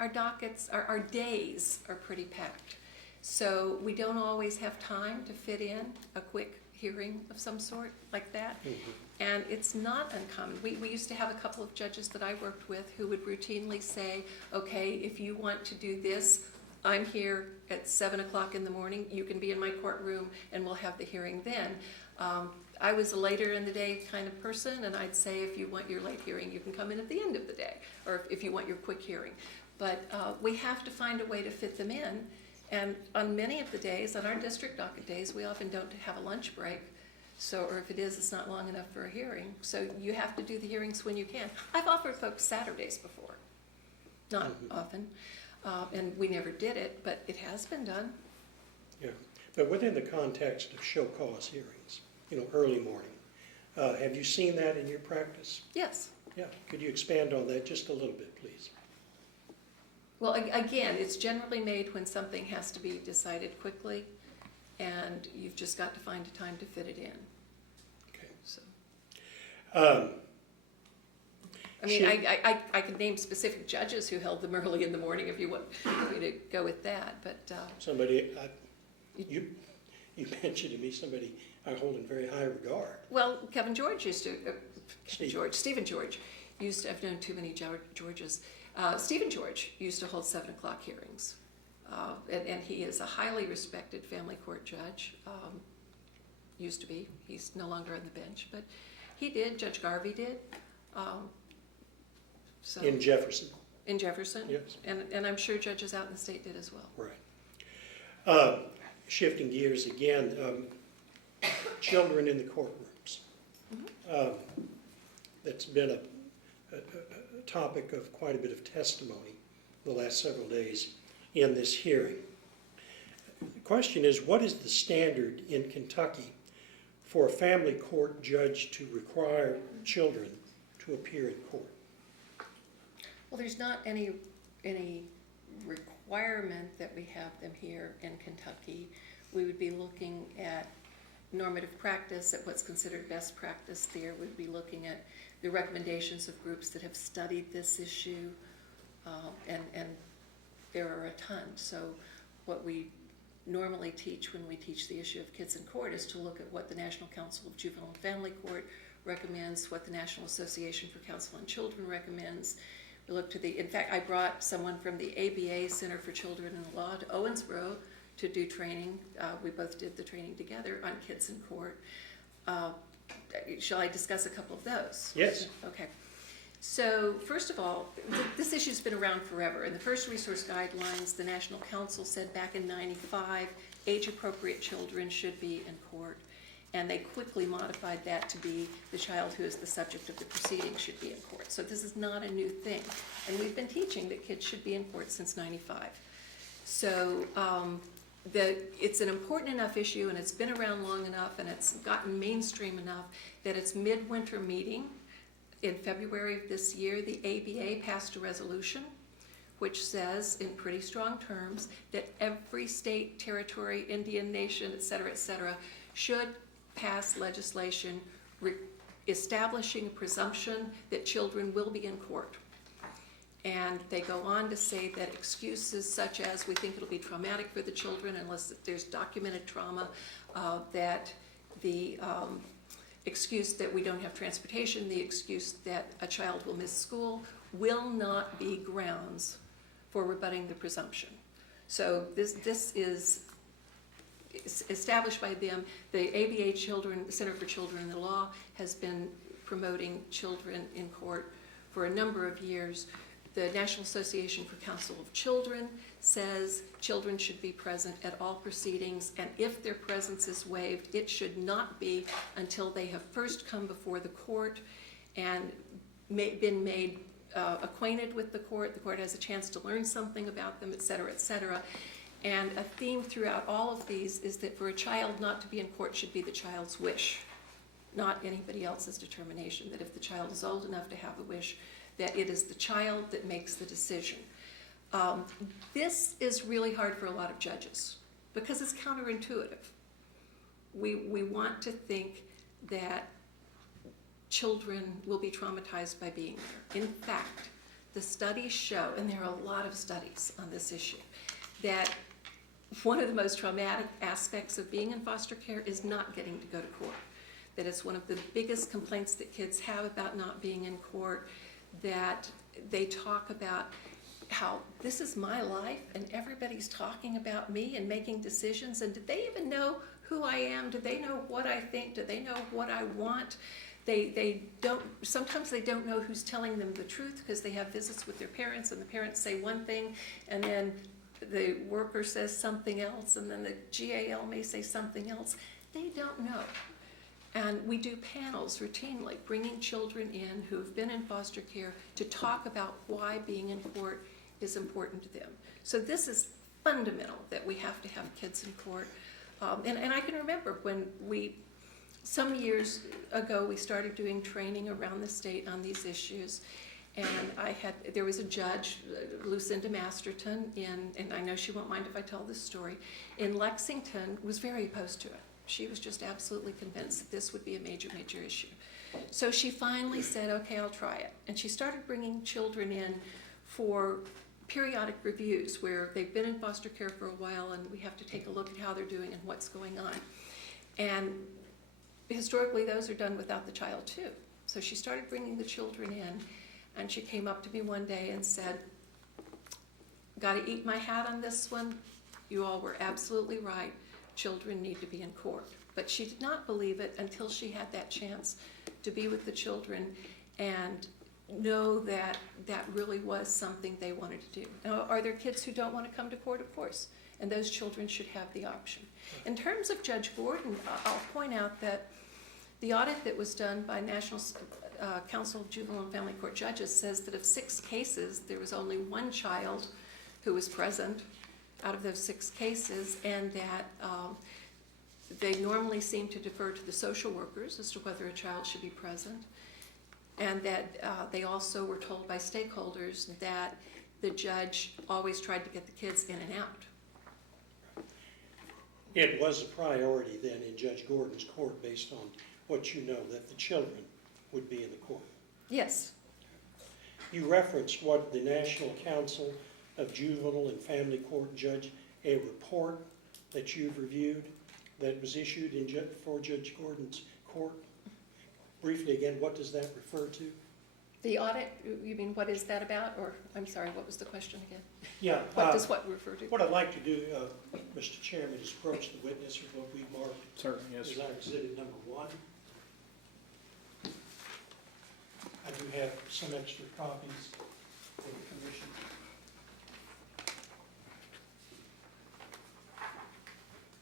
Our dockets, our days are pretty packed, so we don't always have time to fit in a quick hearing of some sort like that. Mm-hmm. And it's not uncommon. We used to have a couple of judges that I worked with who would routinely say, okay, if you want to do this, I'm here at 7 o'clock in the morning, you can be in my courtroom and we'll have the hearing then. I was a later in the day kind of person, and I'd say if you want your late hearing, you can come in at the end of the day, or if you want your quick hearing. But we have to find a way to fit them in, and on many of the days, on our district docket days, we often don't have a lunch break, so, or if it is, it's not long enough for a hearing, so you have to do the hearings when you can. I've offered folks Saturdays before, not often, and we never did it, but it has been done. Yeah, but within the context of show cause hearings, early morning, have you seen that in your practice? Yes. Yeah, could you expand on that just a little bit, please? Well, again, it's generally made when something has to be decided quickly, and you've just got to find a time to fit it in. Okay. So, I mean, should- I could name specific judges who held them early in the morning if you want me to go with that, but somebody, you mentioned to me somebody I hold in very high regard. well, Stephen George used to, I've known too many Georges. Stephen George used to hold 7 o'clock hearings, and he is a highly respected family court judge. Used to be. He's no longer on the bench, but he did. Judge Garvey did. So In Jefferson. in Jefferson, Yes. and I'm sure judges out in the state did as well. Right. Shifting gears again, children in the courtrooms. That's been a topic of quite a bit of testimony the last several days in this hearing. The question is, what is the standard in Kentucky for a family court judge to require children to appear in court? Well, there's not any requirement that we have them here in Kentucky. We would be looking at normative practice, at what's considered best practice there. We'd be looking at the recommendations of groups that have studied this issue, and there are a ton. So what we normally teach when we teach the issue of kids in court is to look at what the National Council of Juvenile and Family Court recommends, what the National Association for Counsel on Children recommends. We look to in fact, I brought someone from the ABA Center for Children in Law to Owensboro to do training. We both did the training together on kids in court. Shall I discuss a couple of those? Yes. Okay. So first of all, this issue's been around forever. In the first resource guidelines, the National Council said back in '95, age-appropriate children should be in court. And they quickly modified that to be the child who is the subject of the proceeding should be in court. So this is not a new thing. And we've been teaching that kids should be in court since '95. So it's an important enough issue, and it's been around long enough, and it's gotten mainstream enough that its midwinter meeting in February of this year, the ABA passed a resolution which says in pretty strong terms that every state, territory, Indian nation, et cetera, should pass legislation establishing a presumption that children will be in court. And they go on to say that excuses such as we think it'll be traumatic for the children unless there's documented trauma, that the excuse that we don't have transportation, the excuse that a child will miss school will not be grounds for rebutting the presumption. So this is established by them. The ABA Center for Children in the Law has been promoting children in court for a number of years. The National Association for Counsel of Children says children should be present at all proceedings, and if their presence is waived, it should not be until they have first come before the court and been made acquainted with the court has a chance to learn something about them, et cetera. And a theme throughout all of these is that for a child not to be in court should be the child's wish, not anybody else's determination, that if the child is old enough to have a wish, that it is the child that makes the decision. This is really hard for a lot of judges because it's counterintuitive. We want to think that children will be traumatized by being there. In fact, the studies show, and there are a lot of studies on this issue, that one of the most traumatic aspects of being in foster care is not getting to go to court. That it's one of the biggest complaints that kids have about not being in court, that they talk about how this is my life and everybody's talking about me and making decisions, and did they even know who I am? Do they know what I think? Do they know what I want? They don't, sometimes they don't know who's telling them the truth because they have visits with their parents and the parents say one thing and then the worker says something else and then the GAL may say something else. They don't know. And we do panels routinely, bringing children in who have been in foster care to talk about why being in court is important to them. So this is fundamental that we have to have kids in court. And I can remember when some years ago, we started doing training around the state on these issues. And there was a judge, Lucinda Masterton, and I know she won't mind if I tell this story, in Lexington, was very opposed to it. She was just absolutely convinced that this would be a major, major issue. So she finally said, okay, I'll try it. And she started bringing children in for periodic reviews where they've been in foster care for a while and we have to take a look at how they're doing and what's going on. And historically, those are done without the child too. So she started bringing the children in, and she came up to me one day and said, "Got to eat my hat on this one. You all were absolutely right. Children need to be in court." But she did not believe it until she had that chance to be with the children and know that that really was something they wanted to do. Now, are there kids who don't want to come to court? Of course. And those children should have the option. In terms of Judge Gordon, I'll point out that the audit that was done by National Council of Juvenile and Family Court Judges says that of 6 cases, there was only 1 child who was present out of those 6 cases, and that they normally seem to defer to the social workers as to whether a child should be present, and that they also were told by stakeholders that the judge always tried to get the kids in and out. It was a priority then in Judge Gordon's court based on what you know, that the children would be in the court. Yes. You referenced what the National Council of Juvenile and Family Court Judge, a report that you've reviewed that was issued for Judge Gordon's court. Briefly again, what does that refer to? The audit, you mean what is that about? Or, I'm sorry, what was the question again? Yeah. What does what refer to? What I'd like to do, Mr. Chairman, is approach the witness with what we marked Certainly, yes. as our exhibit number 1. I do have some extra copies for the commission.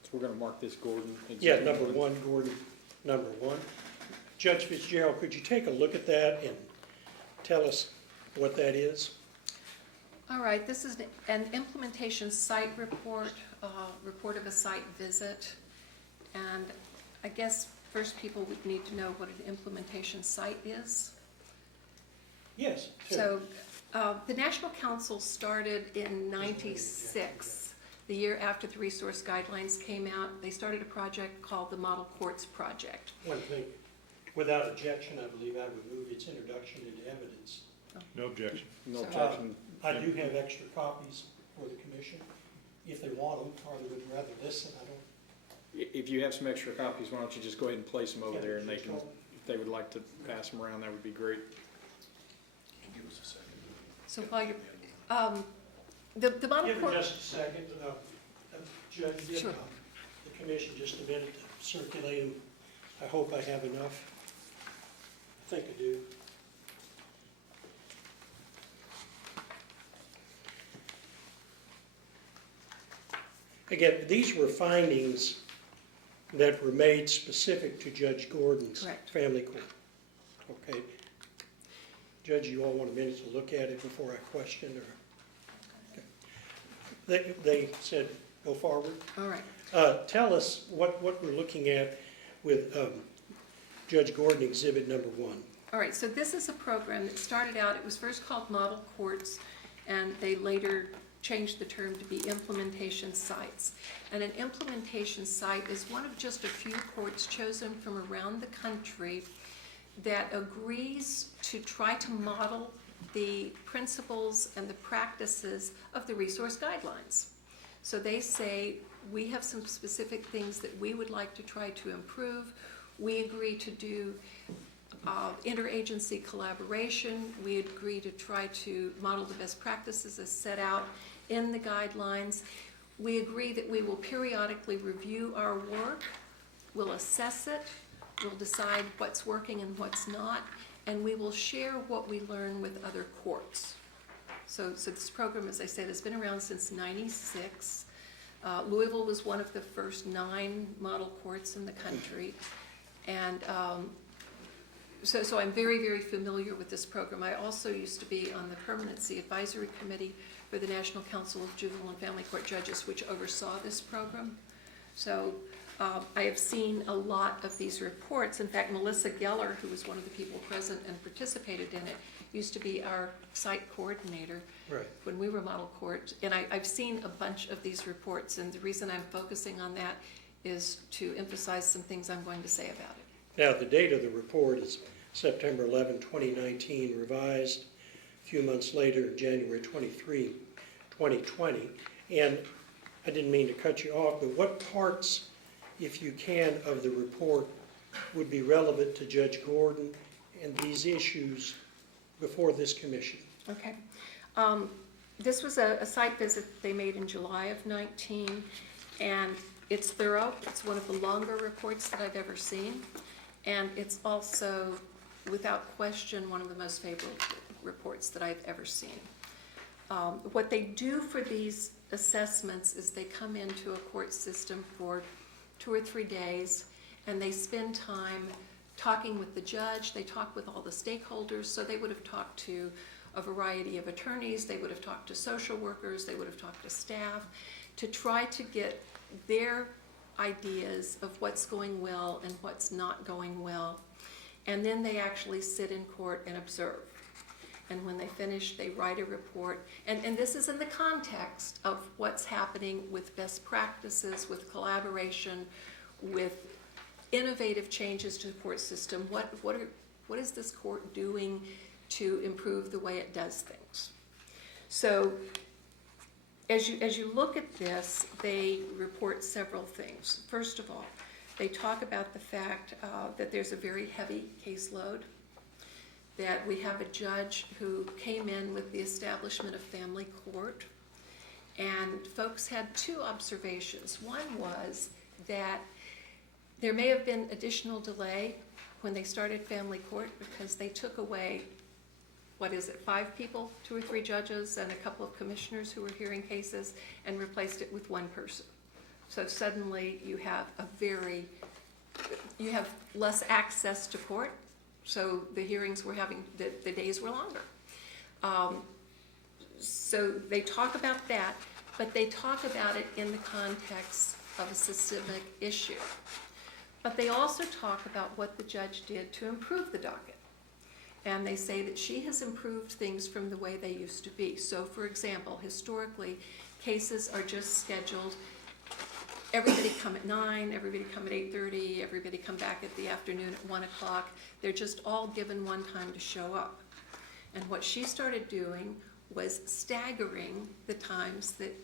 So we're going to mark this Gordon. Yeah, number 1, Gordon, number 1. Judge Fitzgerald, could you take a look at that and tell us what that is? All right, this is an implementation site report, report of a site visit. And I guess first people would need to know what an implementation site is. Yes. sure. So, the National Council started in '96, the year after the resource guidelines came out. They started a project called the Model Courts Project. One thing, without objection, I believe I would move its introduction into evidence. No objection. No objection. I do have extra copies for the commission, if they want them, or they would rather listen, I don't. If you have some extra copies, why don't you just go ahead and place them over Yeah, there, and they just can, go. if they would like to pass them around, that would be great. Give us a second. So while you're, the Model Give me Court, just a second, Judge, give Sure. the commission just a minute to circulate them. I hope I have enough. I think I do. Again, these were findings that were made specific to Judge Gordon's Correct. family court. Okay. Judge, you all want a minute to look at it before I question, or? Okay. They said, go forward. all right. Tell us what we're looking at with Judge Gordon Exhibit Number 1. All right, so this is a program that started out, it was first called Model Courts, and they later changed the term to be implementation sites. And an implementation site is one of just a few courts chosen from around the country that agrees to try to model the principles and the practices of the resource guidelines. So they say, we have some specific things that we would like to try to improve. We agree to do interagency collaboration. We agree to try to model the best practices as set out in the guidelines. We agree that we will periodically review our work. We'll assess it. We'll decide what's working and what's not. And we will share what we learn with other courts. So this program, as I said, has been around since '96. Louisville was one of the first 9 model courts in the country. And so I'm very, very familiar with this program. I also used to be on the Permanency Advisory Committee for the National Council of Juvenile and Family Court Judges, which oversaw this program. So I have seen a lot of these reports. In fact, Melissa Geller, who was one of the people present and participated in it, used to be our site coordinator Right. when we were model court. And I've seen a bunch of these reports, and the reason I'm focusing on that is to emphasize some things I'm going to say about it. Now, the date of the report is September 11, 2019, revised a few months later, January 23, 2020. And I didn't mean to cut you off, but what parts, if you can, of the report would be relevant to Judge Gordon and these issues before this commission? Okay. This was a site visit they made in July of '19, and it's thorough. It's one of the longer reports that I've ever seen, and it's also, without question, one of the most favorable reports that I've ever seen. What they do for these assessments is they come into a court system for 2 or 3 days, and they spend time talking with the judge. They talk with all the stakeholders, so they would have talked to a variety of attorneys, they would have talked to social workers, they would have talked to staff, to try to get their ideas of what's going well and what's not going well. And then they actually sit in court and observe. And when they finish, they write a report. And this is in the context of what's happening with best practices, with collaboration, with innovative changes to the court system. What is this court doing to improve the way it does things? So as you look at this, they report several things. First of all, they talk about the fact that there's a very heavy caseload, that we have a judge who came in with the establishment of family court, and folks had 2 observations. One was that there may have been additional delay when they started family court because they took away, 5 people, 2 or 3 judges and a couple of commissioners who were hearing cases, and replaced it with 1 person. So suddenly you have less access to court, so the hearings were the days were longer. So they talk about that, but they talk about it in the context of a systemic issue. But they also talk about what the judge did to improve the docket. And they say that she has improved things from the way they used to be. So for example, historically, cases are just scheduled, everybody come at 9, everybody come at 8:30, everybody come back at the afternoon at 1 o'clock. They're just all given one time to show up. And what she started doing was staggering the times that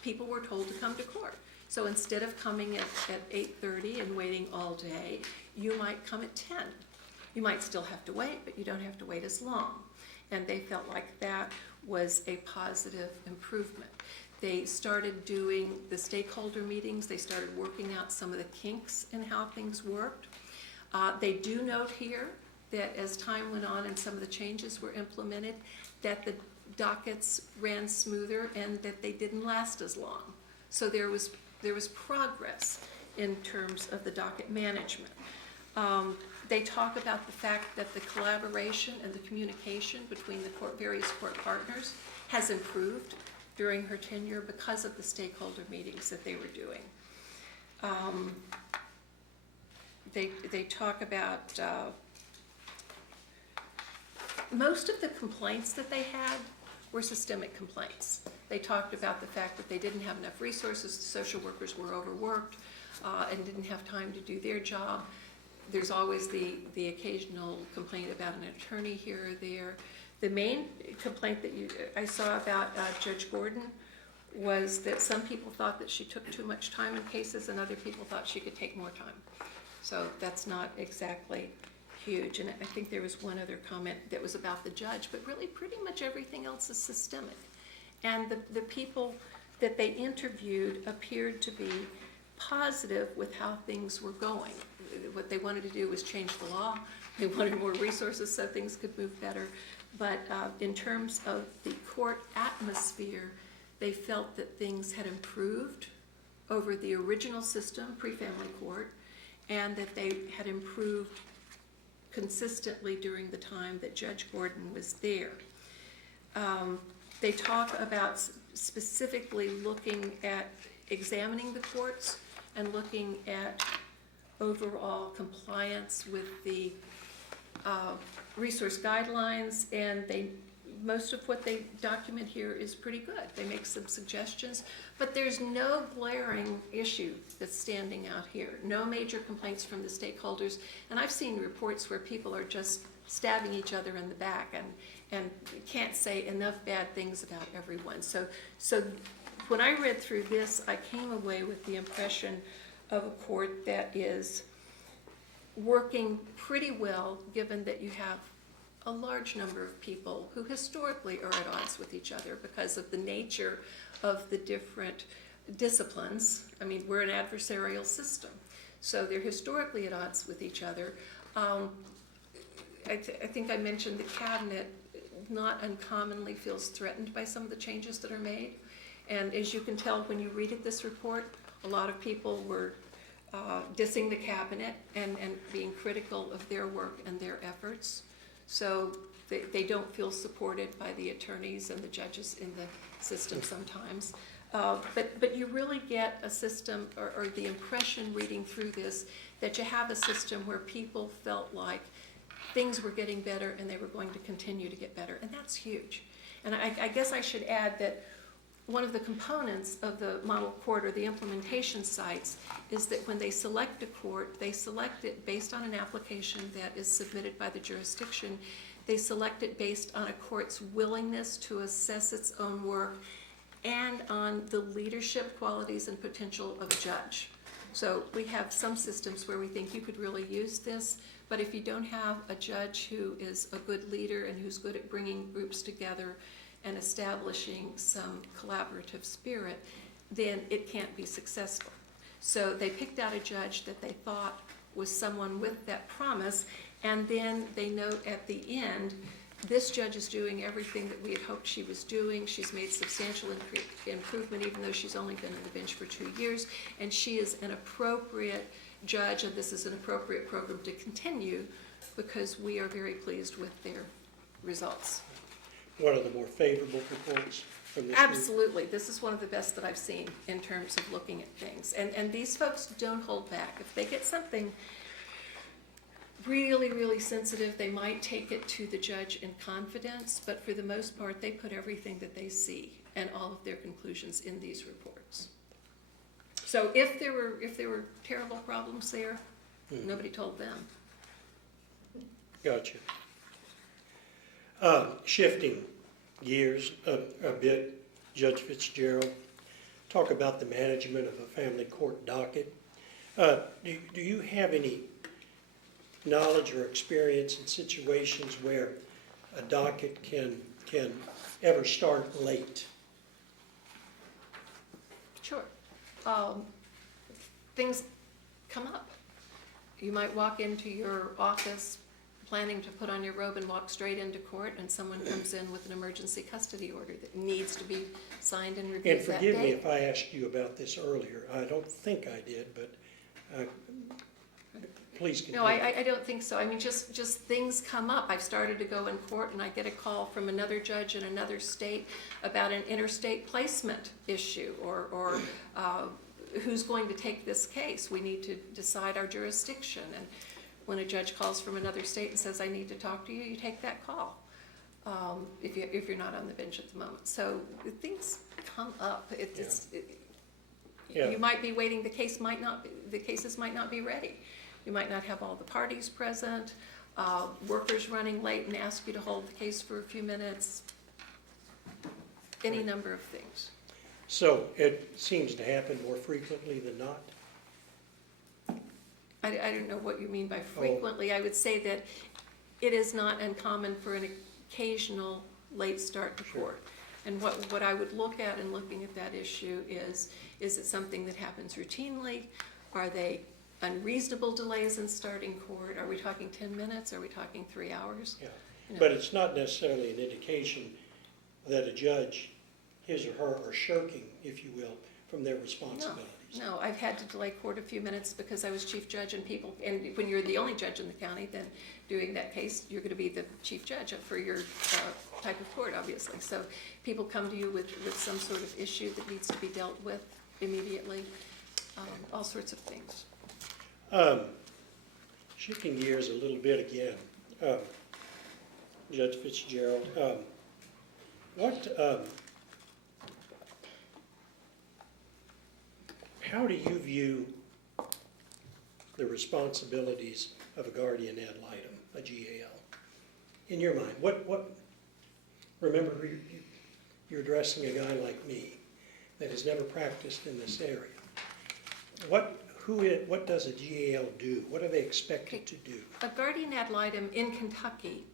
people were told to come to court. So instead of coming at 8:30 and waiting all day, you might come at 10. You might still have to wait, but you don't have to wait as long. And they felt like that was a positive improvement. They started doing the stakeholder meetings. They started working out some of the kinks in how things worked. They do note here that as time went on and some of the changes were implemented, that the dockets ran smoother and that they didn't last as long. So there was progress in terms of the docket management. They talk about the fact that the collaboration and the communication between the various court partners has improved during her tenure because of the stakeholder meetings that they were doing. They talk about most of the complaints that they had were systemic complaints. They talked about the fact that they didn't have enough resources, the social workers were overworked and didn't have time to do their job. There's always the occasional complaint about an attorney here or there. The main complaint that I saw about Judge Gordon was that some people thought that she took too much time in cases and other people thought she could take more time. So that's not exactly huge. And I think there was one other comment that was about the judge, but really pretty much everything else is systemic. And the people that they interviewed appeared to be positive with how things were going. What they wanted to do was change the law. They wanted more resources so things could move better. But in terms of the court atmosphere, they felt that things had improved over the original system, pre-family court, and that they had improved consistently during the time that Judge Gordon was there. They talk about specifically looking at examining the courts and looking at overall compliance with the resource guidelines, and most of what they document here is pretty good. They make some suggestions, but there's no glaring issue that's standing out here. No major complaints from the stakeholders, and I've seen reports where people are just stabbing each other in the back and can't say enough bad things about everyone. So when I read through this, I came away with the impression of a court that is working pretty well, given that you have a large number of people who historically are at odds with each other because of the nature of the different disciplines. I mean, we're an adversarial system, so they're historically at odds with each other. I think I mentioned the cabinet not uncommonly feels threatened by some of the changes that are made. And as you can tell when you read this report, a lot of people were dissing the cabinet and being critical of their work and their efforts. So they don't feel supported by the attorneys and the judges in the system sometimes. But you really get a system, or the impression reading through this, that you have a system where people felt like things were getting better and they were going to continue to get better, and that's huge. And I guess I should add that one of the components of the model court, or the implementation sites, is that when they select a court, they select it based on an application that is submitted by the jurisdiction. They select it based on a court's willingness to assess its own work and on the leadership qualities and potential of a judge. So we have some systems where we think you could really use this, but if you don't have a judge who is a good leader and who's good at bringing groups together and establishing some collaborative spirit, then it can't be successful. So they picked out a judge that they thought was someone with that promise, and then they note at the end, this judge is doing everything that we had hoped she was doing. She's made substantial improvement, even though she's only been on the bench for 2 years, and she is an appropriate judge, and this is an appropriate program to continue because we are very pleased with their results. One of the more favorable reports from this group? Absolutely. This is one of the best that I've seen in terms of looking at things. And these folks don't hold back. If they get something really, really sensitive, they might take it to the judge in confidence, but for the most part, they put everything that they see and all of their conclusions in these reports. So if there were terrible problems there, nobody told them. Gotcha. Shifting gears a bit, Judge Fitzgerald, talk about the management of a family court docket. Do you have any knowledge or experience in situations where a docket can ever start late? Sure. Things come up. You might walk into your office planning to put on your robe and walk straight into court, and someone comes in with an emergency custody order that needs to be signed and reviewed And that forgive me day. if I asked you about this earlier. I don't think I did, but please continue. No, I don't think so. I mean, just things come up. I've started to go in court and I get a call from another judge in another state about an interstate placement issue or who's going to take this case. We need to decide our jurisdiction. And when a judge calls from another state and says, I need to talk to you, you take that call if you're not on the bench at the moment. So things come up. You might be waiting. The cases might not be ready. You might not have all the parties present. Workers running late and ask you to hold the case for a few minutes. Any number of things. So it seems to happen more frequently than not? I don't know what you mean by frequently. I would say that it is not uncommon for an occasional late start to court. And what I would look at in looking at that issue is it something that happens routinely? Are they unreasonable delays in starting court? Are we talking 10 minutes? Are we talking 3 hours? Yeah. You know. But it's not necessarily an indication that a judge, his or her, are shirking, if you will, from their responsibilities. No, I've had to delay court a few minutes because I was chief judge and when you're the only judge in the county, then doing that case, you're gonna be the chief judge for your type of court, obviously. So people come to you with some sort of issue that needs to be dealt with immediately, all sorts of things. Shifting gears a little bit again, Judge Fitzgerald, how do you view the responsibilities of a guardian ad litem, a GAL, in your mind? Remember, you're addressing a guy like me that has never practiced in this area. What does a GAL do? What are they expected to do? A guardian ad litem in Kentucky,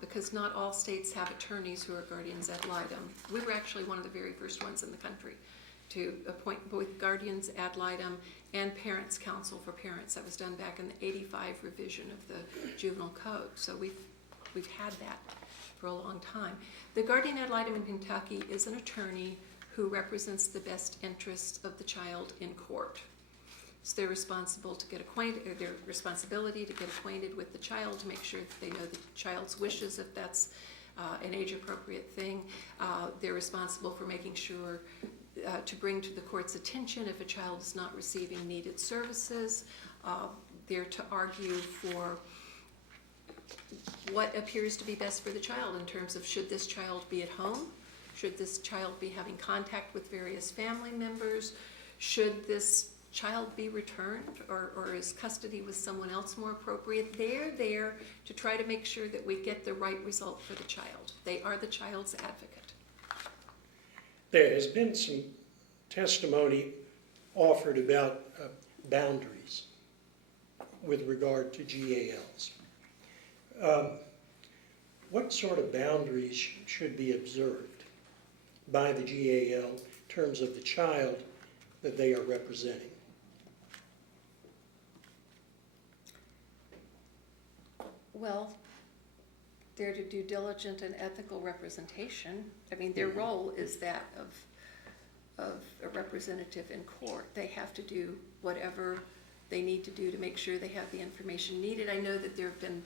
because not all states have attorneys who are guardians ad litem. We were actually one of the very first ones in the country to appoint both guardians ad litem and parents counsel for parents. That was done back in the '85 revision of the juvenile code. So we've had that for a long time. The guardian ad litem in Kentucky is an attorney who represents the best interests of the child in court. It's their responsibility to get acquainted with the child, to make sure that they know the child's wishes if that's an age-appropriate thing. They're responsible for making sure to bring to the court's attention if a child is not receiving needed services. They're to argue for what appears to be best for the child in terms of should this child be at home? Should this child be having contact with various family members? Should this child be returned, or is custody with someone else more appropriate? They're there to try to make sure that we get the right result for the child. They are the child's advocate. There has been some testimony offered about boundaries with regard to GALs. What sort of boundaries should be observed by the GAL in terms of the child that they are representing? Well, they're to do diligent and ethical representation. I mean, their role is that of a representative in court. They have to do whatever they need to do to make sure they have the information needed. I know that there have been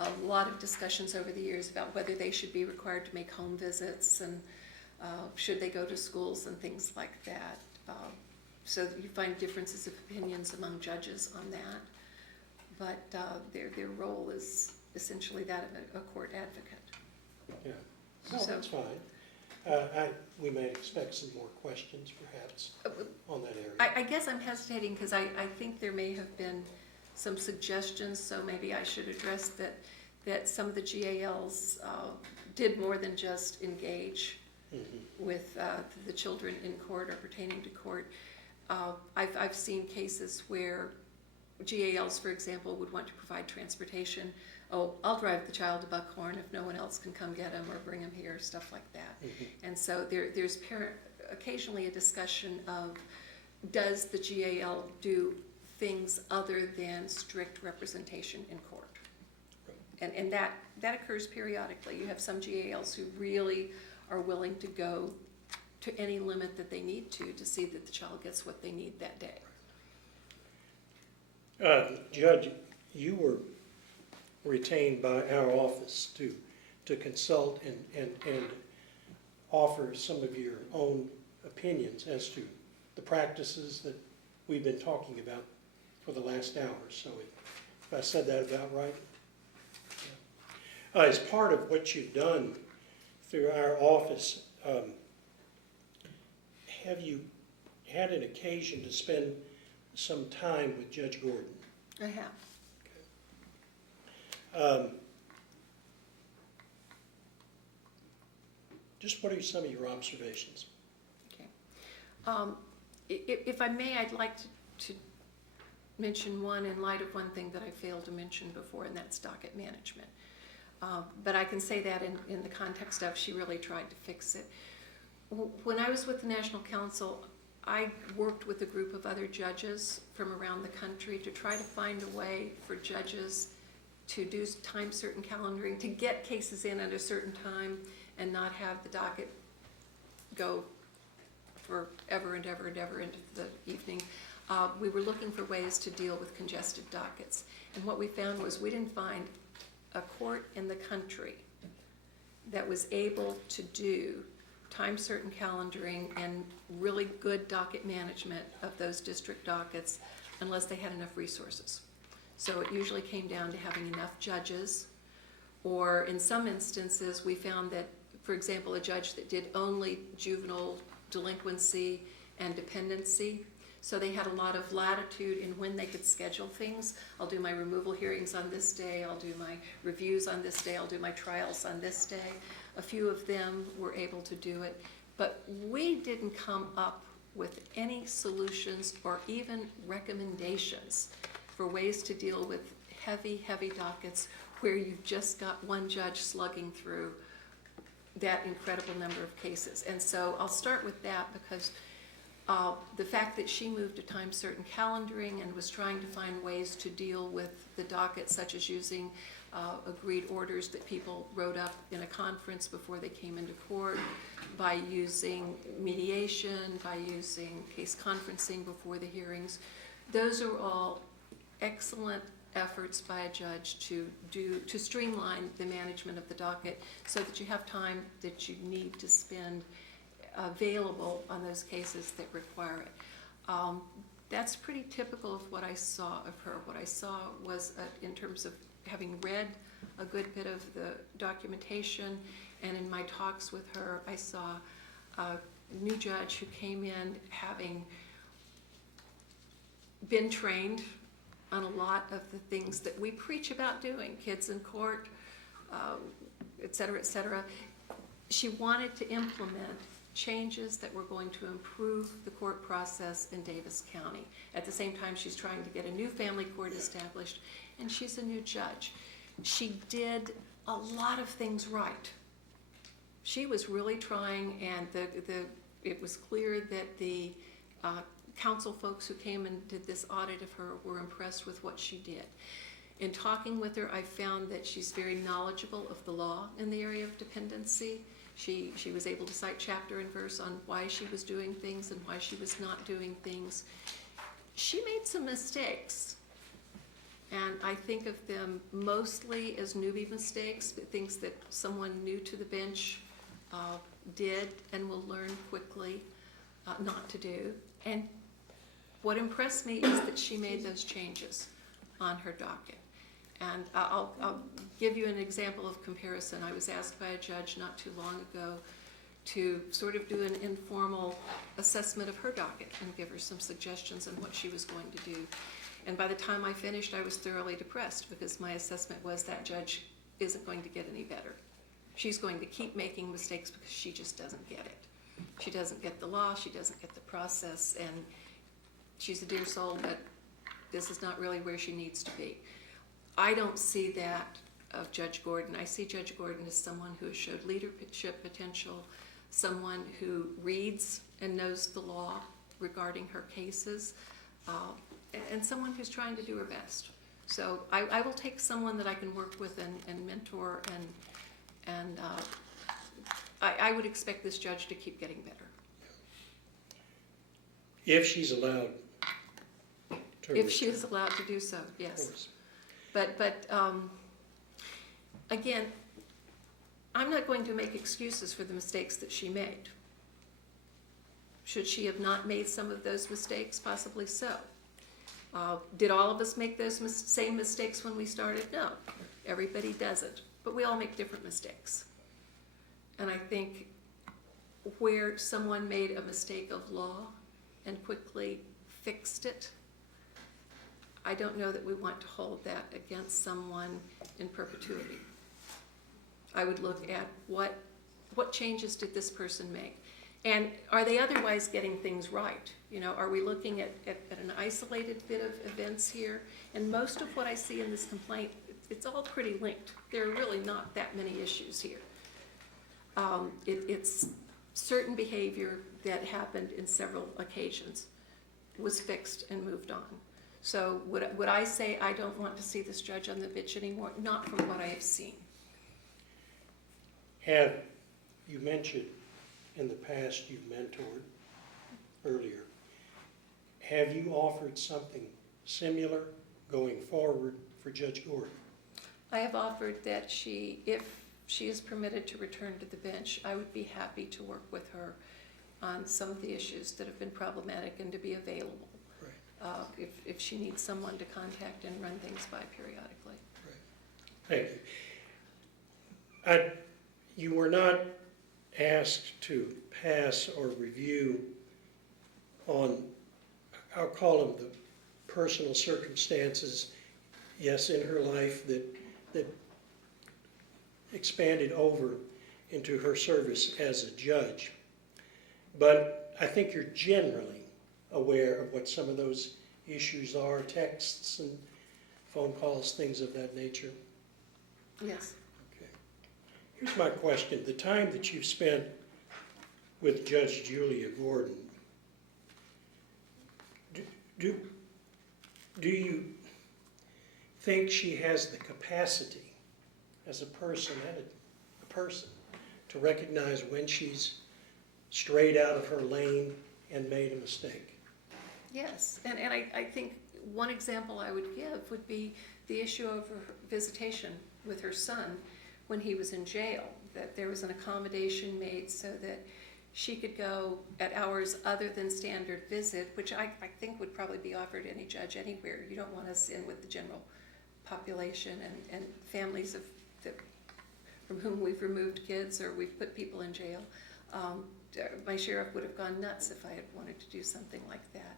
a lot of discussions over the years about whether they should be required to make home visits and should they go to schools and things like that. So you find differences of opinions among judges on that. but their role is essentially that of a court advocate. Yeah, no, So- that's fine. We may expect some more questions perhaps on that area. I guess I'm hesitating because I think there may have been some suggestions, so maybe I should address that some of the GALs did more than just engage with the children in court or pertaining to court. I've seen cases where GALs, for example, would want to provide transportation. Oh, I'll drive the child to Buckhorn if no one else can come get him or bring him here, stuff like that. And so there's occasionally a discussion of, does the GAL do things other than strict representation in court? And that occurs periodically. You have some GALs who really are willing to go to any limit that they need to see that the child gets what they need that day. Judge, you were retained by our office to consult and offer some of your own opinions as to the practices that we've been talking about for the last hour. So if I said that about right? Yeah. As part of what you've done through our office, have you had an occasion to spend some time with Judge Gordon? I have. Just what are some of your observations? Okay. If I may, I'd like to mention one in light of one thing that I failed to mention before, and that's docket management. But I can say that in the context of she really tried to fix it. When I was with the National Council, I worked with a group of other judges from around the country to try to find a way for judges to do time certain calendaring, to get cases in at a certain time and not have the docket go forever and ever and ever into the evening. We were looking for ways to deal with congested dockets. And what we found was we didn't find a court in the country that was able to do time certain calendaring and really good docket management of those district dockets unless they had enough resources. So it usually came down to having enough judges, or in some instances we found that, for example, a judge that did only juvenile delinquency and dependency, so they had a lot of latitude in when they could schedule things. I'll do my removal hearings on this day, I'll do my reviews on this day, I'll do my trials on this day. A few of them were able to do it, but we didn't come up with any solutions or even recommendations for ways to deal with heavy, heavy dockets where you've just got one judge slugging through that incredible number of cases. And so I'll start with that because the fact that she moved to time certain calendaring and was trying to find ways to deal with the docket, such as using agreed orders that people wrote up in a conference before they came into court, by using mediation, by using case conferencing before the hearings. Those are all excellent efforts by a judge to streamline the management of the docket so that you have time that you need to spend available on those cases that require it. That's pretty typical of what I saw of her. What I saw was, in terms of having read a good bit of the documentation, and in my talks with her, I saw a new judge who came in having been trained on a lot of the things that we preach about doing, kids in court, et cetera, et cetera. She wanted to implement changes that were going to improve the court process in Davis County. At the same time, she's trying to get a new family court established, and she's a new judge. She did a lot of things right. She was really trying, and it was clear that the council folks who came and did this audit of her were impressed with what she did. In talking with her, I found that she's very knowledgeable of the law in the area of dependency. She was able to cite chapter and verse on why she was doing things and why she was not doing things. She made some mistakes, and I think of them mostly as newbie mistakes, but things that someone new to the bench did and will learn quickly not to do. And what impressed me is that she made those changes. on her docket. And I'll give you an example of comparison. I was asked by a judge not too long ago to sort of do an informal assessment of her docket and give her some suggestions on what she was going to do. And by the time I finished, I was thoroughly depressed because my assessment was that judge isn't going to get any better. She's going to keep making mistakes because she just doesn't get it. She doesn't get the law, she doesn't get the process, and she's a dear soul, but this is not really where she needs to be. I don't see that of Judge Gordon. I see Judge Gordon as someone who has showed leadership potential, someone who reads and knows the law regarding her cases, and someone who's trying to do her best. So I will take someone that I can work with and mentor, and I would expect this judge to keep getting better. If she's allowed to. If she is allowed to do so, yes. Of course. But again, I'm not going to make excuses for the mistakes that she made. Should she have not made some of those mistakes? Possibly so. Did all of us make those same mistakes when we started? No. Everybody doesn't. But we all make different mistakes. And I think where someone made a mistake of law and quickly fixed it, I don't know that we want to hold that against someone in perpetuity. I would look at what changes did this person make? And are they otherwise getting things right? You know, are we looking at an isolated bit of events here? And most of what I see in this complaint, it's all pretty linked. There are really not that many issues here. It's certain behavior that happened in several occasions was fixed and moved on. So would I say I don't want to see this judge on the bench anymore? Not from what I have seen. Have you mentioned in the past you've mentored earlier? Have you offered something similar going forward for Judge Gordon? I have offered that if she is permitted to return to the bench, I would be happy to work with her on some of the issues that have been problematic and to be available. If she needs someone to contact and run things by periodically. Right. Thank you. You were not asked to pass or review on, I'll call them the personal circumstances, yes, in her life that expanded over into her service as a judge. But I think you're generally aware of what some of those issues are, texts and phone calls, things of that nature. Yes. Okay. Here's my question. The time that you've spent with Judge Julia Gordon, do you think she has the capacity as a person and a person to recognize when she's strayed out of her lane and made a mistake? Yes, and I think one example I would give would be the issue of her visitation with her son when he was in jail, that there was an accommodation made so that she could go at hours other than standard visit, which I think would probably be offered to any judge anywhere. You don't want us in with the general population and families from whom we've removed kids or we've put people in jail. My sheriff would have gone nuts if I had wanted to do something like that.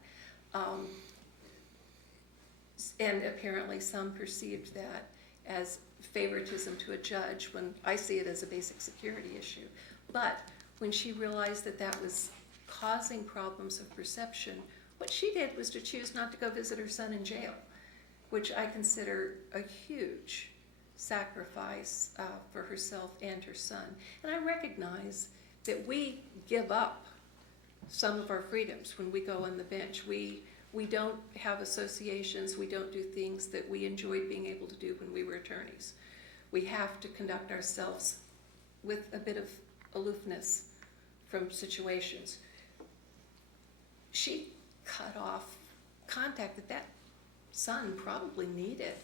And apparently some perceived that as favoritism to a judge when I see it as a basic security issue. But when she realized that that was causing problems of perception, what she did was to choose not to go visit her son in jail, which I consider a huge sacrifice for herself and her son. And I recognize that we give up some of our freedoms when we go on the bench. We don't have associations, we don't do things that we enjoyed being able to do when we were attorneys. We have to conduct ourselves with a bit of aloofness from situations. She cut off contact that son probably needed.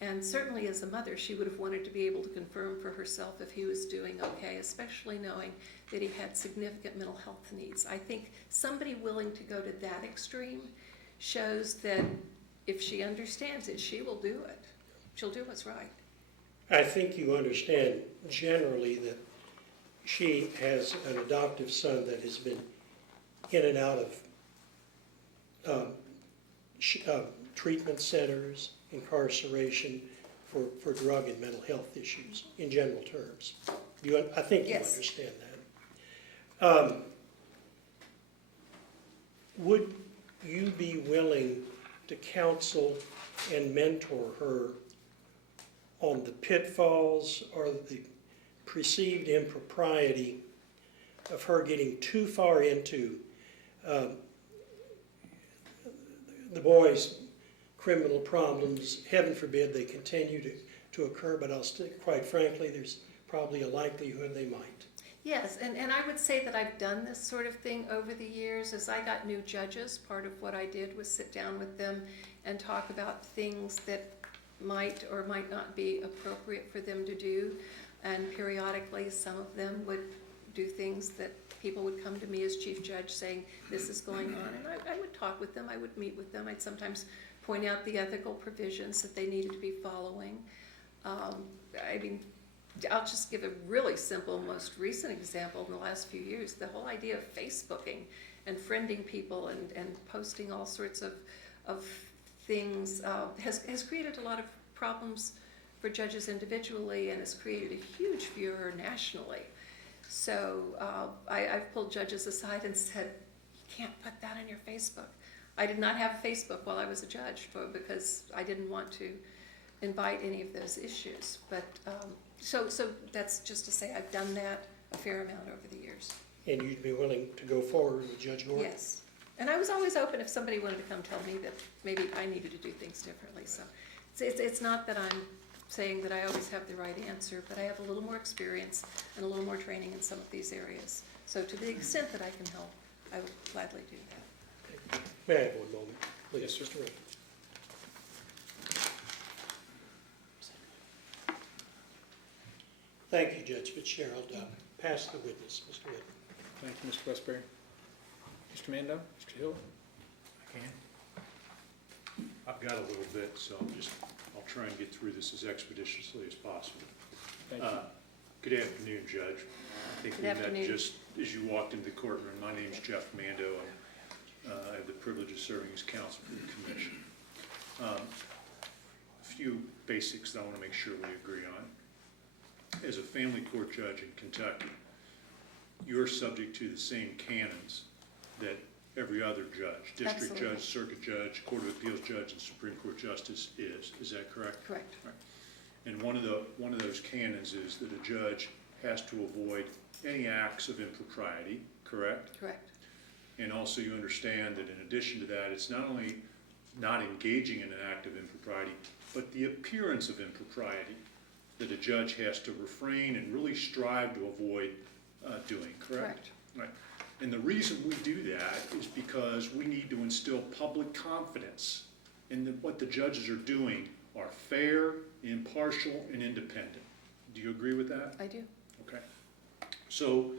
And certainly as a mother, she would have wanted to be able to confirm for herself if he was doing okay, especially knowing that he had significant mental health needs. I think somebody willing to go to that extreme shows that if she understands it, she will do it. She'll do what's right. I think you understand generally that she has an adoptive son that has been in and out of treatment centers, incarceration for drug and mental health issues in general terms. I think you Yes. understand that. Would you be willing to counsel and mentor her on the pitfalls or the perceived impropriety of her getting too far into the boys' criminal problems? Heaven forbid they continue to occur, but quite frankly, there's probably a likelihood they might. Yes, and I would say that I've done this sort of thing over the years. As I got new judges, part of what I did was sit down with them and talk about things that might or might not be appropriate for them to do. And periodically, some of them would do things that people would come to me as chief judge saying, this is going on. And I would talk with them, I would meet with them. I'd sometimes point out the ethical provisions that they needed to be following. I'll just give a really simple, most recent example in the last few years. The whole idea of Facebooking and friending people and posting all sorts of things has created a lot of problems for judges individually and has created a huge furor nationally. So I've pulled judges aside and said, you can't put that on your Facebook. I did not have Facebook while I was a judge because I didn't want to invite any of those issues. But so that's just to say I've done that a fair amount over the years. And you'd be willing to go forward with Judge Gordon? Yes. And I was always open if somebody wanted to come tell me that maybe I needed to do things differently. So it's not that I'm saying that I always have the right answer, but I have a little more experience and a little more training in some of these areas. So to the extent that I can help, I would gladly do that. May I have one moment, please? Yes, sir. Mr. Rick? Thank you, Judge Fitzgerald. Pass the witness, Mr. Rick. Thank you, Mr. Westbury. Mr. Mando, Mr. Hill? I can. I've got a little bit, so I'll try and get through this as expeditiously as possible. Thank you. Good afternoon, Judge. I think Good we met afternoon. just as you walked into the courtroom. My name's Jeff Mando, and I have the privilege of serving as counsel for the commission. A few basics that I want to make sure we agree on. As a family court judge in Kentucky, you're subject to the same canons that every other judge, district Absolutely. judge, circuit judge, court of appeals judge, and Supreme Court justice is. Is that correct? Correct. Right. And one of those canons is that a judge has to avoid any acts of impropriety, correct? Correct. And also you understand that in addition to that, it's not only not engaging in an act of impropriety, but the appearance of impropriety that a judge has to refrain and really strive to avoid doing, correct? Correct. Right. And the reason we do that is because we need to instill public confidence in that what the judges are doing are fair, impartial, and independent. Do you agree with that? I do. Okay. So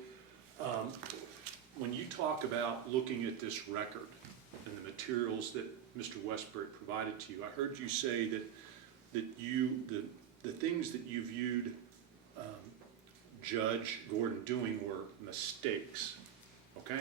when you talk about looking at this record and the materials that Mr. Westbury provided to you, I heard you say that the things that you viewed Judge Gordon doing were mistakes, okay?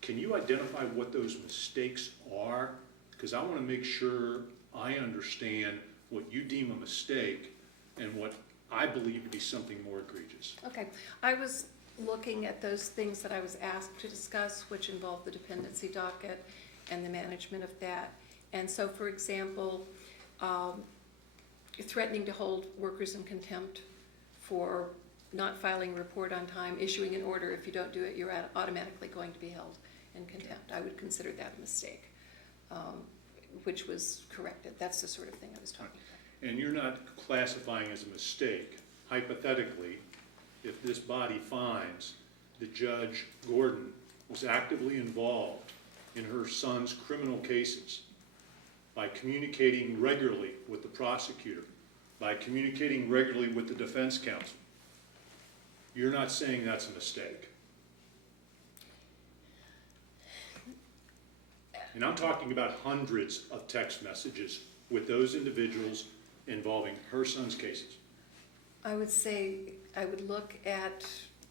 Can you identify what those mistakes are? Because I want to make sure I understand what you deem a mistake and what I believe to be something more egregious. Okay. I was looking at those things that I was asked to discuss, which involved the dependency docket and the management of that. And so, for example, threatening to hold workers in contempt for not filing a report on time, issuing an order, if you don't do it, you're automatically going to be held in contempt. I would consider that a mistake, which was corrected. That's the sort of thing I was talking about. And you're not classifying as a mistake, hypothetically, if this body finds that Judge Gordon was actively involved in her son's criminal cases by communicating regularly with the prosecutor, by communicating regularly with the defense counsel. You're not saying that's a mistake. And I'm talking about hundreds of text messages with those individuals involving her son's cases. I would say I would look at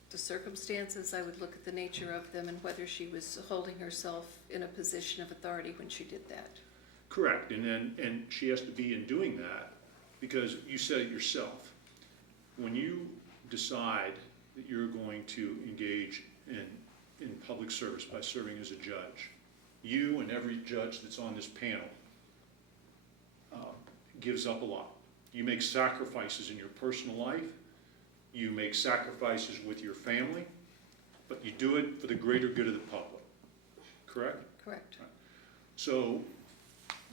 the circumstances, I would look at the nature of them and whether she was holding herself in a position of authority when she did that. Correct, and she has to be in doing that because you said it yourself. When you decide that you're going to engage in public service by serving as a judge, you and every judge that's on this panel gives up a lot. You make sacrifices in your personal life, you make sacrifices with your family, but you do it for the greater good of the public, correct? Correct. So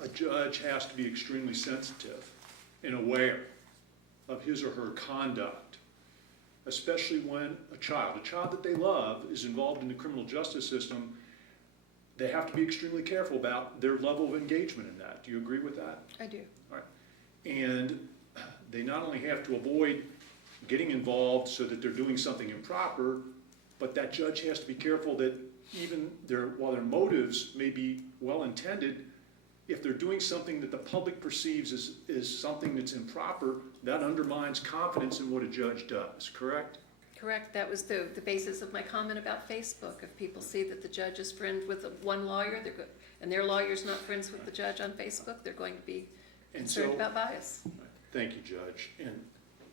a judge has to be extremely sensitive and aware of his or her conduct, especially when a child that they love is involved in the criminal justice system. They have to be extremely careful about their level of engagement in that. Do you agree with that? I do. All right. And they not only have to avoid getting involved so that they're doing something improper, but that judge has to be careful that even while their motives may be well-intended, if they're doing something that the public perceives as something that's improper, that undermines confidence in what a judge does, correct? Correct. That was the basis of my comment about Facebook. If people see that the judge is friends with one lawyer, they're good, and their lawyer's not friends with the judge on Facebook, they're going to be concerned about bias. Thank you, Judge. And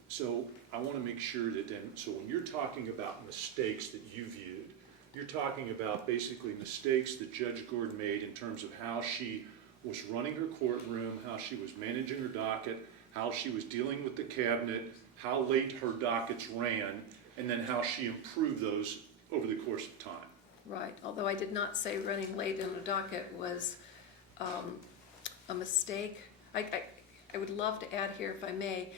so I want to make sure that so when you're talking about mistakes that you viewed, you're talking about basically mistakes that Judge Gordon made in terms of how she was running her courtroom, how she was managing her docket, how she was dealing with the cabinet, how late her dockets ran, and then how she improved those over the course of time. Right. Although I did not say running late on a docket was a mistake. I would love to add here, if I may,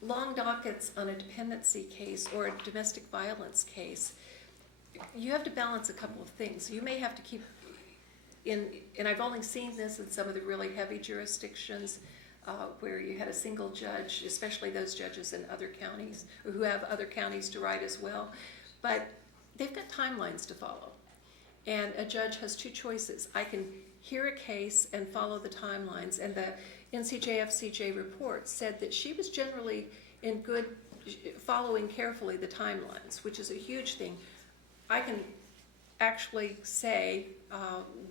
long dockets on a dependency case or a domestic violence case, you have to balance a couple of things. You may have to keep and I've only seen this in some of the really heavy jurisdictions where you had a single judge, especially those judges in other counties or who have other counties to write as well. But they've got timelines to follow. And a judge has two choices. I can hear a case and follow the timelines. And the NCJFCJ report said that she was generally in good, following carefully the timelines, which is a huge thing. I can actually say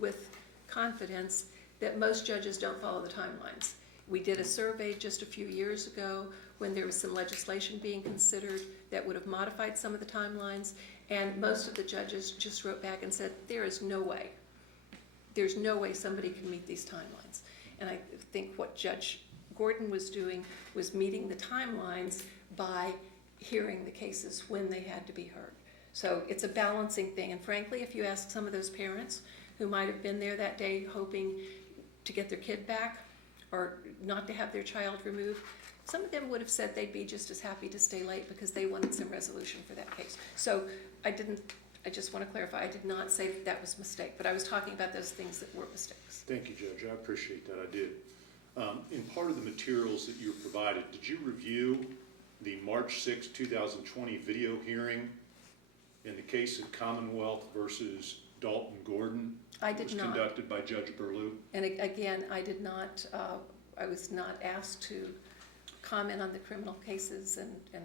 with confidence that most judges don't follow the timelines. We did a survey just a few years ago when there was some legislation being considered that would have modified some of the timelines, and most of the judges just wrote back and said, there's no way somebody can meet these timelines. And I think what Judge Gordon was doing was meeting the timelines by hearing the cases when they had to be heard. So it's a balancing thing, and frankly, if you ask some of those parents who might have been there that day hoping to get their kid back or not to have their child removed, some of them would have said they'd be just as happy to stay late because they wanted some resolution for that case. So I just want to clarify, I did not say that was a mistake, but I was talking about those things that were mistakes. Thank you, Judge. I appreciate that. I did. In part of the materials that you were provided, did you review the March 6, 2020 video hearing in the case of Commonwealth versus Dalton Gordon? I did not. It was conducted by Judge Burlew. And again, I did not, I was not asked to comment on the criminal cases, and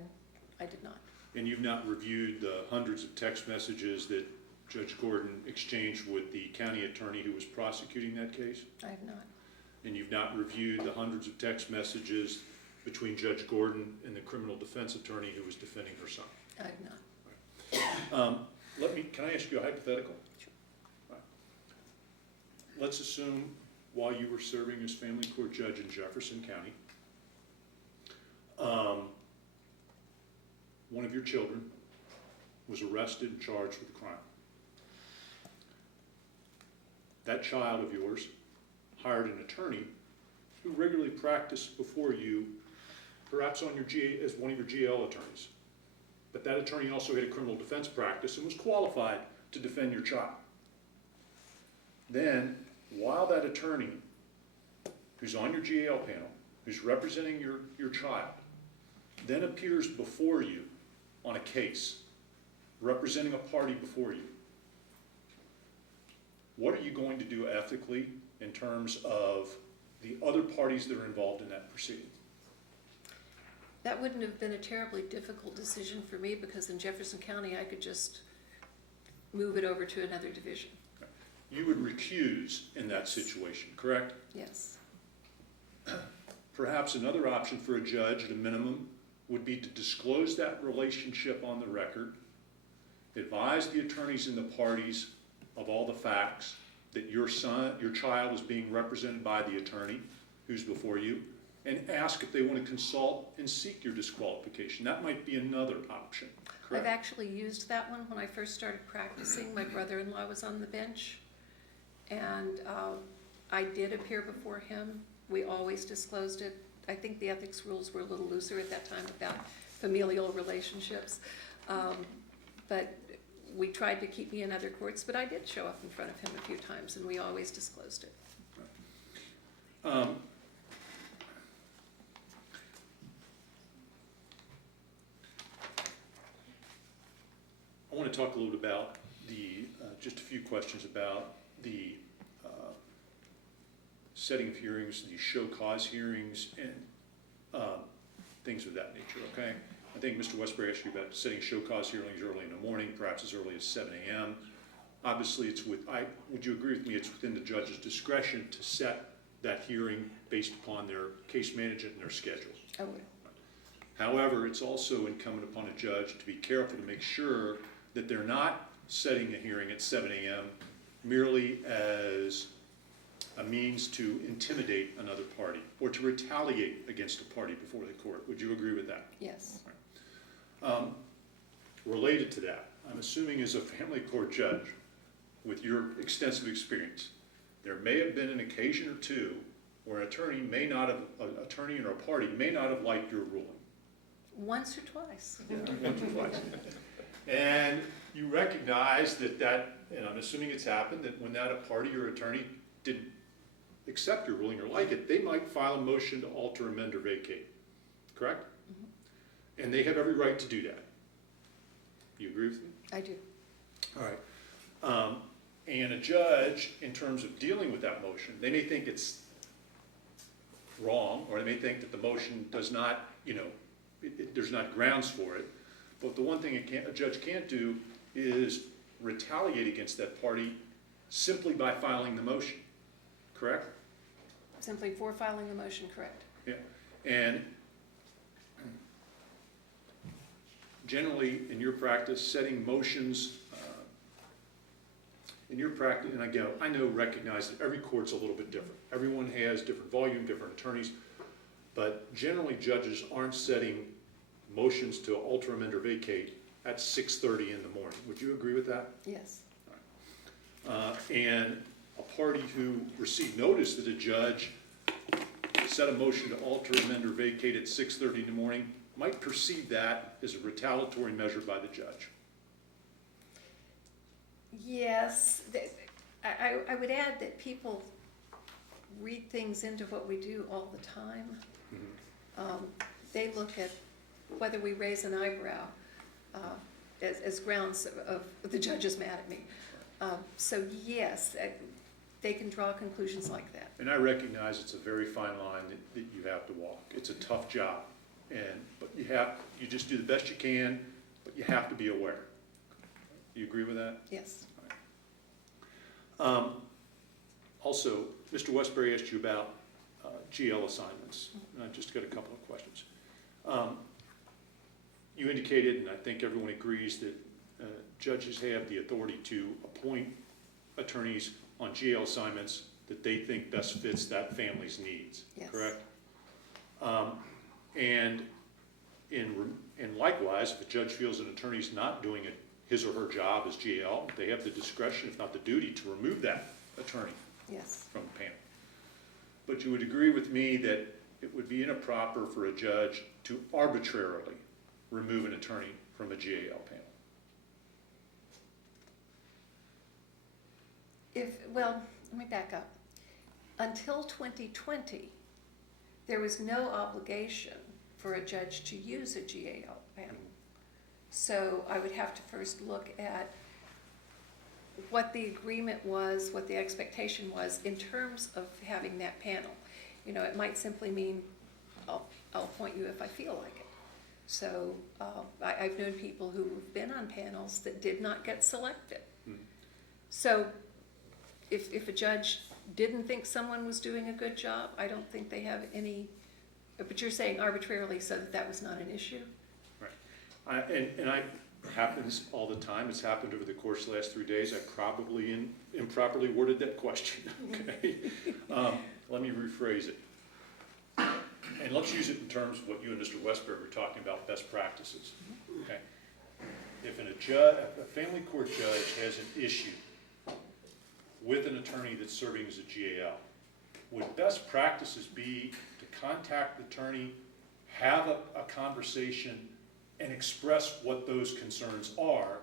I did not. And you've not reviewed the hundreds of text messages that Judge Gordon exchanged with the county attorney who was prosecuting that case? I have not. And you've not reviewed the hundreds of text messages between Judge Gordon and the criminal defense attorney who was defending her son? I have not. Can I ask you a hypothetical? Sure. Right. Let's assume while you were serving as family court judge in Jefferson County, one of your children was arrested and charged with a crime. That child of yours hired an attorney who regularly practiced before you, perhaps on as one of your GL attorneys. But that attorney also had a criminal defense practice and was qualified to defend your child. Then, while that attorney, who's on your GAL panel, who's representing your child, then appears before you on a case, representing a party before you, what are you going to do ethically in terms of the other parties that are involved in that proceeding? That wouldn't have been a terribly difficult decision for me because in Jefferson County, I could just move it over to another division. You would recuse in that situation, correct? Yes. Perhaps another option for a judge at a minimum would be to disclose that relationship on the record, advise the attorneys and the parties of all the facts that your child is being represented by the attorney who's before you, and ask if they want to consult and seek your disqualification. That might be another option, correct? I've actually used that one when I first started practicing. My brother-in-law was on the bench, and I did appear before him. We always disclosed it. I think the ethics rules were a little looser at that time about familial relationships. But we tried to keep me in other courts, but I did show up in front of him a few times, and we always disclosed it. I want to talk a little bit about just a few questions about the setting of hearings, the show cause hearings, and things of that nature, okay? I think Mr. Westbury asked you about setting show cause hearings early in the morning, perhaps as early as 7 a.m. Obviously, would you agree with me, it's within the judge's discretion to set that hearing based upon their case management and their schedule. I would. However, it's also incumbent upon a judge to be careful to make sure that they're not setting a hearing at 7 a.m. merely as a means to intimidate another party or to retaliate against a party before the court. Would you agree with that? Yes. Related to that, I'm assuming as a family court judge, with your extensive experience, there may have been an occasion or two where an attorney or a party may not have liked your ruling. Once or twice. Yeah, once or twice. And you recognize that, and I'm assuming it's happened, that when that a party or attorney didn't accept your ruling or like it, they might file a motion to alter, amend, or vacate, correct? Mm-hmm. And they have every right to do that. You agree with me? I do. All right. And a judge, in terms of dealing with that motion, they may think it's wrong, or they may think that the motion does not, there's not grounds for it. But the one thing a judge can't do is retaliate against that party simply by filing the motion, correct? Simply for filing the motion, correct. Yeah. And generally, in your practice, setting motions, in your practice, and again, recognize that every court's a little bit different. Everyone has different volume, different attorneys, but generally judges aren't setting motions to alter, amend, or vacate at 6:30 in the morning. Would you agree with that? Yes. And a party who received notice that a judge set a motion to alter, amend, or vacate at 6:30 in the morning might perceive that as a retaliatory measure by the judge. Yes. I would add that people read things into what we do all the time. Mm-hmm. They look at whether we raise an eyebrow as grounds of the judge is mad at me. So yes, they can draw conclusions like that. And I recognize it's a very fine line that you have to walk. It's a tough job, but you just do the best you can, but you have to be aware. You agree with that? Yes. Also, Mr. Westbury asked you about GL assignments. And I just got a couple of questions. You indicated, and I think everyone agrees, that judges have the authority to appoint attorneys on GL assignments that they think best fits that family's needs, Yes. correct? And likewise, if a judge feels an attorney's not doing his or her job as GL, they have the discretion, if not the duty, to remove that attorney Yes. from the panel. But you would agree with me that it would be improper for a judge to arbitrarily remove an attorney from a GAL panel. Well, let me back up. Until 2020, there was no obligation for a judge to use a GAL panel. So I would have to first look at what the agreement was, what the expectation was in terms of having that panel. You know, it might simply mean, I'll appoint you if I feel like it. So I've known people who have been on panels that did not get selected. So if a judge didn't think someone was doing a good job, I don't think they have any, but you're saying arbitrarily so that was not an issue? Right. And happens all the time. It's happened over the course of the last 3 days. I probably improperly worded that question, okay? Let me rephrase it. And let's use it in terms of what you and Mr. Westberg were talking about, best practices, okay? If a family court judge has an issue with an attorney that's serving as a GAL, would best practices be to contact the attorney, have a conversation, and express what those concerns are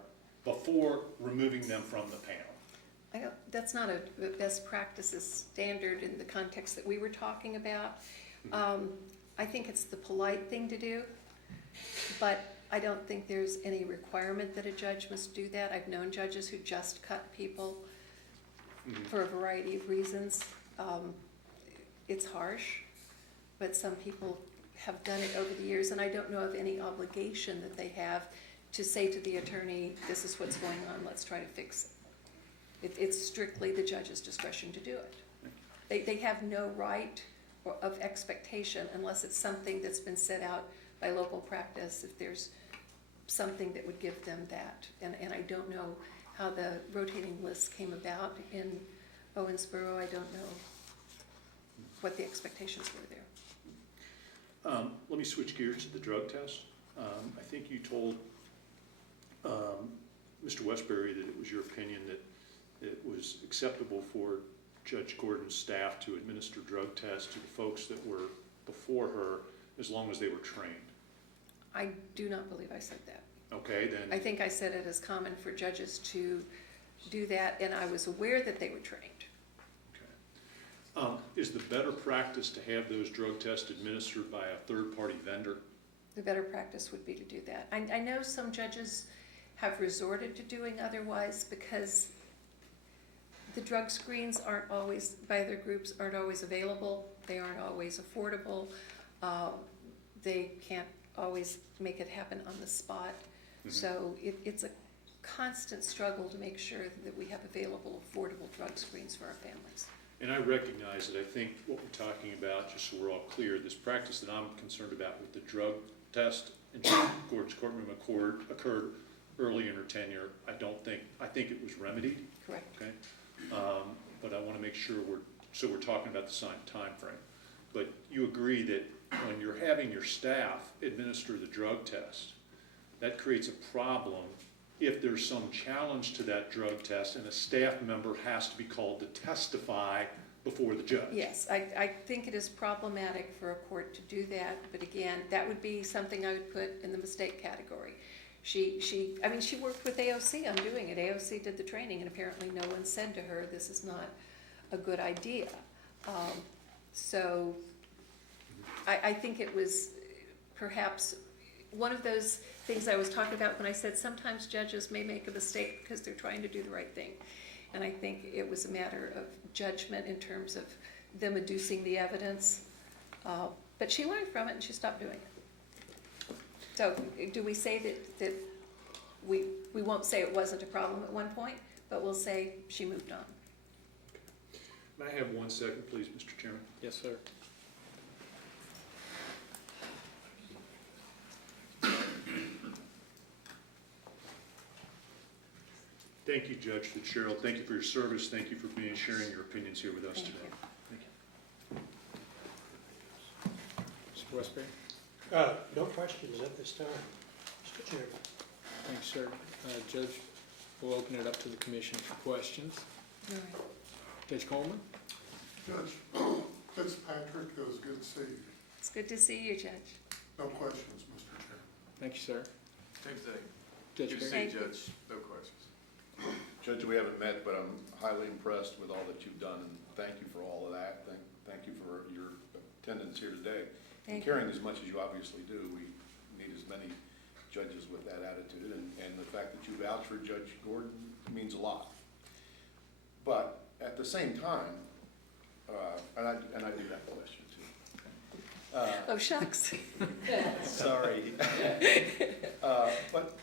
before removing them from the panel? That's not a best practices standard in the context that we were talking about. I think it's the polite thing to do, but I don't think there's any requirement that a judge must do that. I've known judges who just cut people for a variety of reasons. It's harsh, but some people have done it over the years, and I don't know of any obligation that they have to say to the attorney, this is what's going on, let's try to fix it. It's strictly the judge's discretion to do it. They have no right of expectation unless it's something that's been set out by local practice, if there's something that would give them that. And I don't know how the rotating list came about in Owensboro. I don't know what the expectations were there. Let me switch gears to the drug test. I think you told Mr. Westbury that it was your opinion that it was acceptable for Judge Gordon's staff to administer drug tests to the folks that were before her as long as they were trained. I do not believe I said that. Okay, then. I think I said it is common for judges to do that, and I was aware that they were trained. Okay. Is the better practice to have those drug tests administered by a third-party vendor? The better practice would be to do that. I know some judges have resorted to doing otherwise because the drug screens aren't always, by other groups, aren't always available. They aren't always affordable. They can't always make it happen on the spot. So it's a constant struggle to make sure that we have available, affordable drug screens for our families. And I recognize that I think what we're talking about, just so we're all clear, this practice that I'm concerned about with the drug test in Gordon's courtroom occurred early in her tenure. I think it was remedied. Correct. Okay. But I want to make sure we're talking about the same time frame. But you agree that when you're having your staff administer the drug test, that creates a problem if there's some challenge to that drug test and a staff member has to be called to testify before the judge. Yes, I think it is problematic for a court to do that, but again, that would be something I would put in the mistake category. She worked with AOC on doing it. AOC did the training, and apparently no one said to her, this is not a good idea. So I think it was perhaps one of those things I was talking about when I said sometimes judges may make a mistake because they're trying to do the right thing. And I think it was a matter of judgment in terms of them adducing the evidence. But she learned from it and she stopped doing it. So do we say that we won't say it wasn't a problem at one point, but we'll say she moved on? May I have 1 second, please, Mr. Chairman? Yes, sir. Thank you, Judge Fitzgerald. Thank you for your service. Thank you for sharing your opinions here with us Thank today. you. Thank you. Mr. Westbury? No questions at this time, Mr. Chairman. Thanks, sir. Judge, we'll open it up to the commission for questions. All right. Judge Coleman? Judge Fitzpatrick, it was good to see you. It's good to see you, Judge. No questions, Mr. Chairman. Thank you, sir. Same thing. Judge Good to Perry? see you, Judge. No questions. Judge, we haven't met, but I'm highly impressed with all that you've done, and thank you for all of that. Thank you for your attendance here today. And Thank you. caring as much as you obviously do, we need as many judges with that attitude, and the fact that you vouch for Judge Gordon means a lot. But at the same time, and I do have a question too. Oh, shucks. Sorry. But,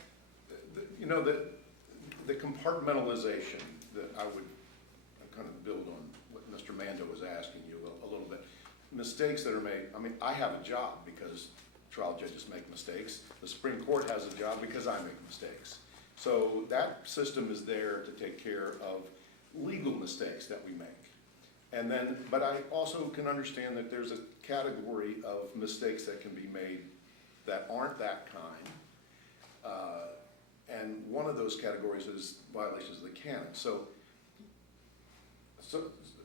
you know, the compartmentalization that I would kind of build on what Mr. Mando was asking you a little bit. Mistakes that are made, I mean, I have a job because trial judges make mistakes. The Supreme Court has a job because I make mistakes. So that system is there to take care of legal mistakes that we make. And then, but I also can understand that there's a category of mistakes that can be made that aren't that kind. And one of those categories is violations of the canon. So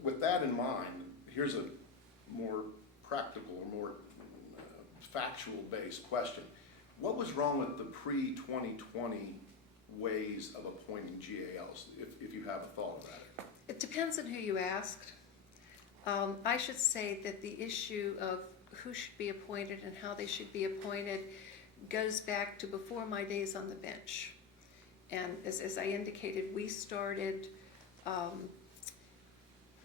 with that in mind, here's a more practical or more factual-based question. What was wrong with the pre-2020 ways of appointing GALs, if you have a thought about it? It depends on who you asked. I should say that the issue of who should be appointed and how they should be appointed goes back to before my days on the bench. And as I indicated, we started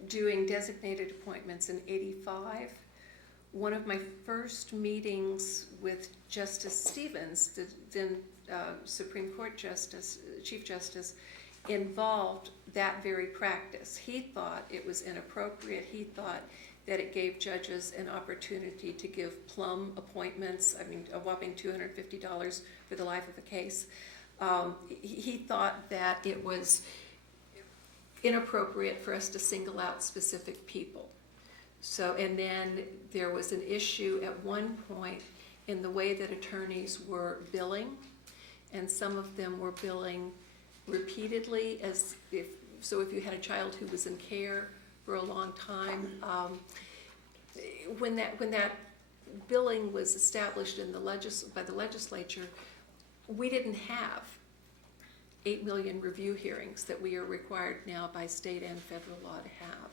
doing designated appointments in '85. One of my first meetings with Justice Stevens, the then Supreme Court Justice, Chief Justice, involved that very practice. He thought it was inappropriate. He thought that it gave judges an opportunity to give plum appointments, I mean, a whopping $250 for the life of a case. He thought that it was inappropriate for us to single out specific people. So, and then there was an issue at one point in the way that attorneys were billing, and some of them were billing repeatedly as if you had a child who was in care for a long time. When that billing was established in by the legislature, we didn't have 8 million review hearings that we are required now by state and federal law to have.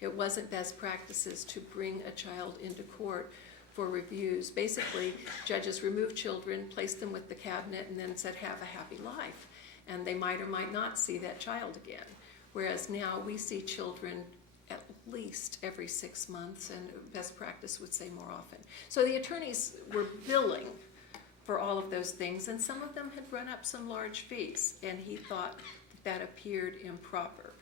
It wasn't best practices to bring a child into court for reviews. Basically, judges removed children, placed them with the cabinet, and then said, have a happy life. And they might or might not see that child again. Whereas now we see children at least every 6 months, and best practice would say more often. So the attorneys were billing for all of those things, and some of them had run up some large fees, and he thought that appeared improper.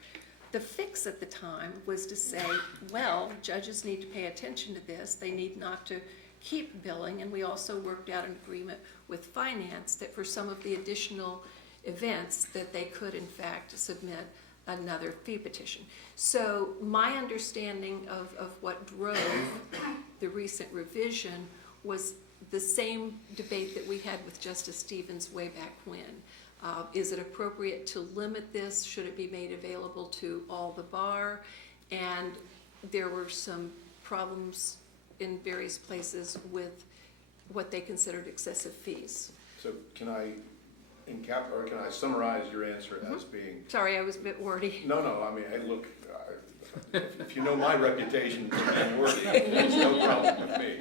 The fix at the time was to say, well, judges need to pay attention to this. They need not to keep billing, and we also worked out an agreement with finance that for some of the additional events that they could in fact submit another fee petition. So my understanding of what drove the recent revision was the same debate that we had with Justice Stevens way back when. Is it appropriate to limit this? Should it be made available to all the bar? And there were some problems in various places with what they considered excessive fees. So can I can I summarize your answer as being? Sorry, I was a bit wordy. No, I mean, hey, look, if you know my reputation for being wordy, there's no problem with me.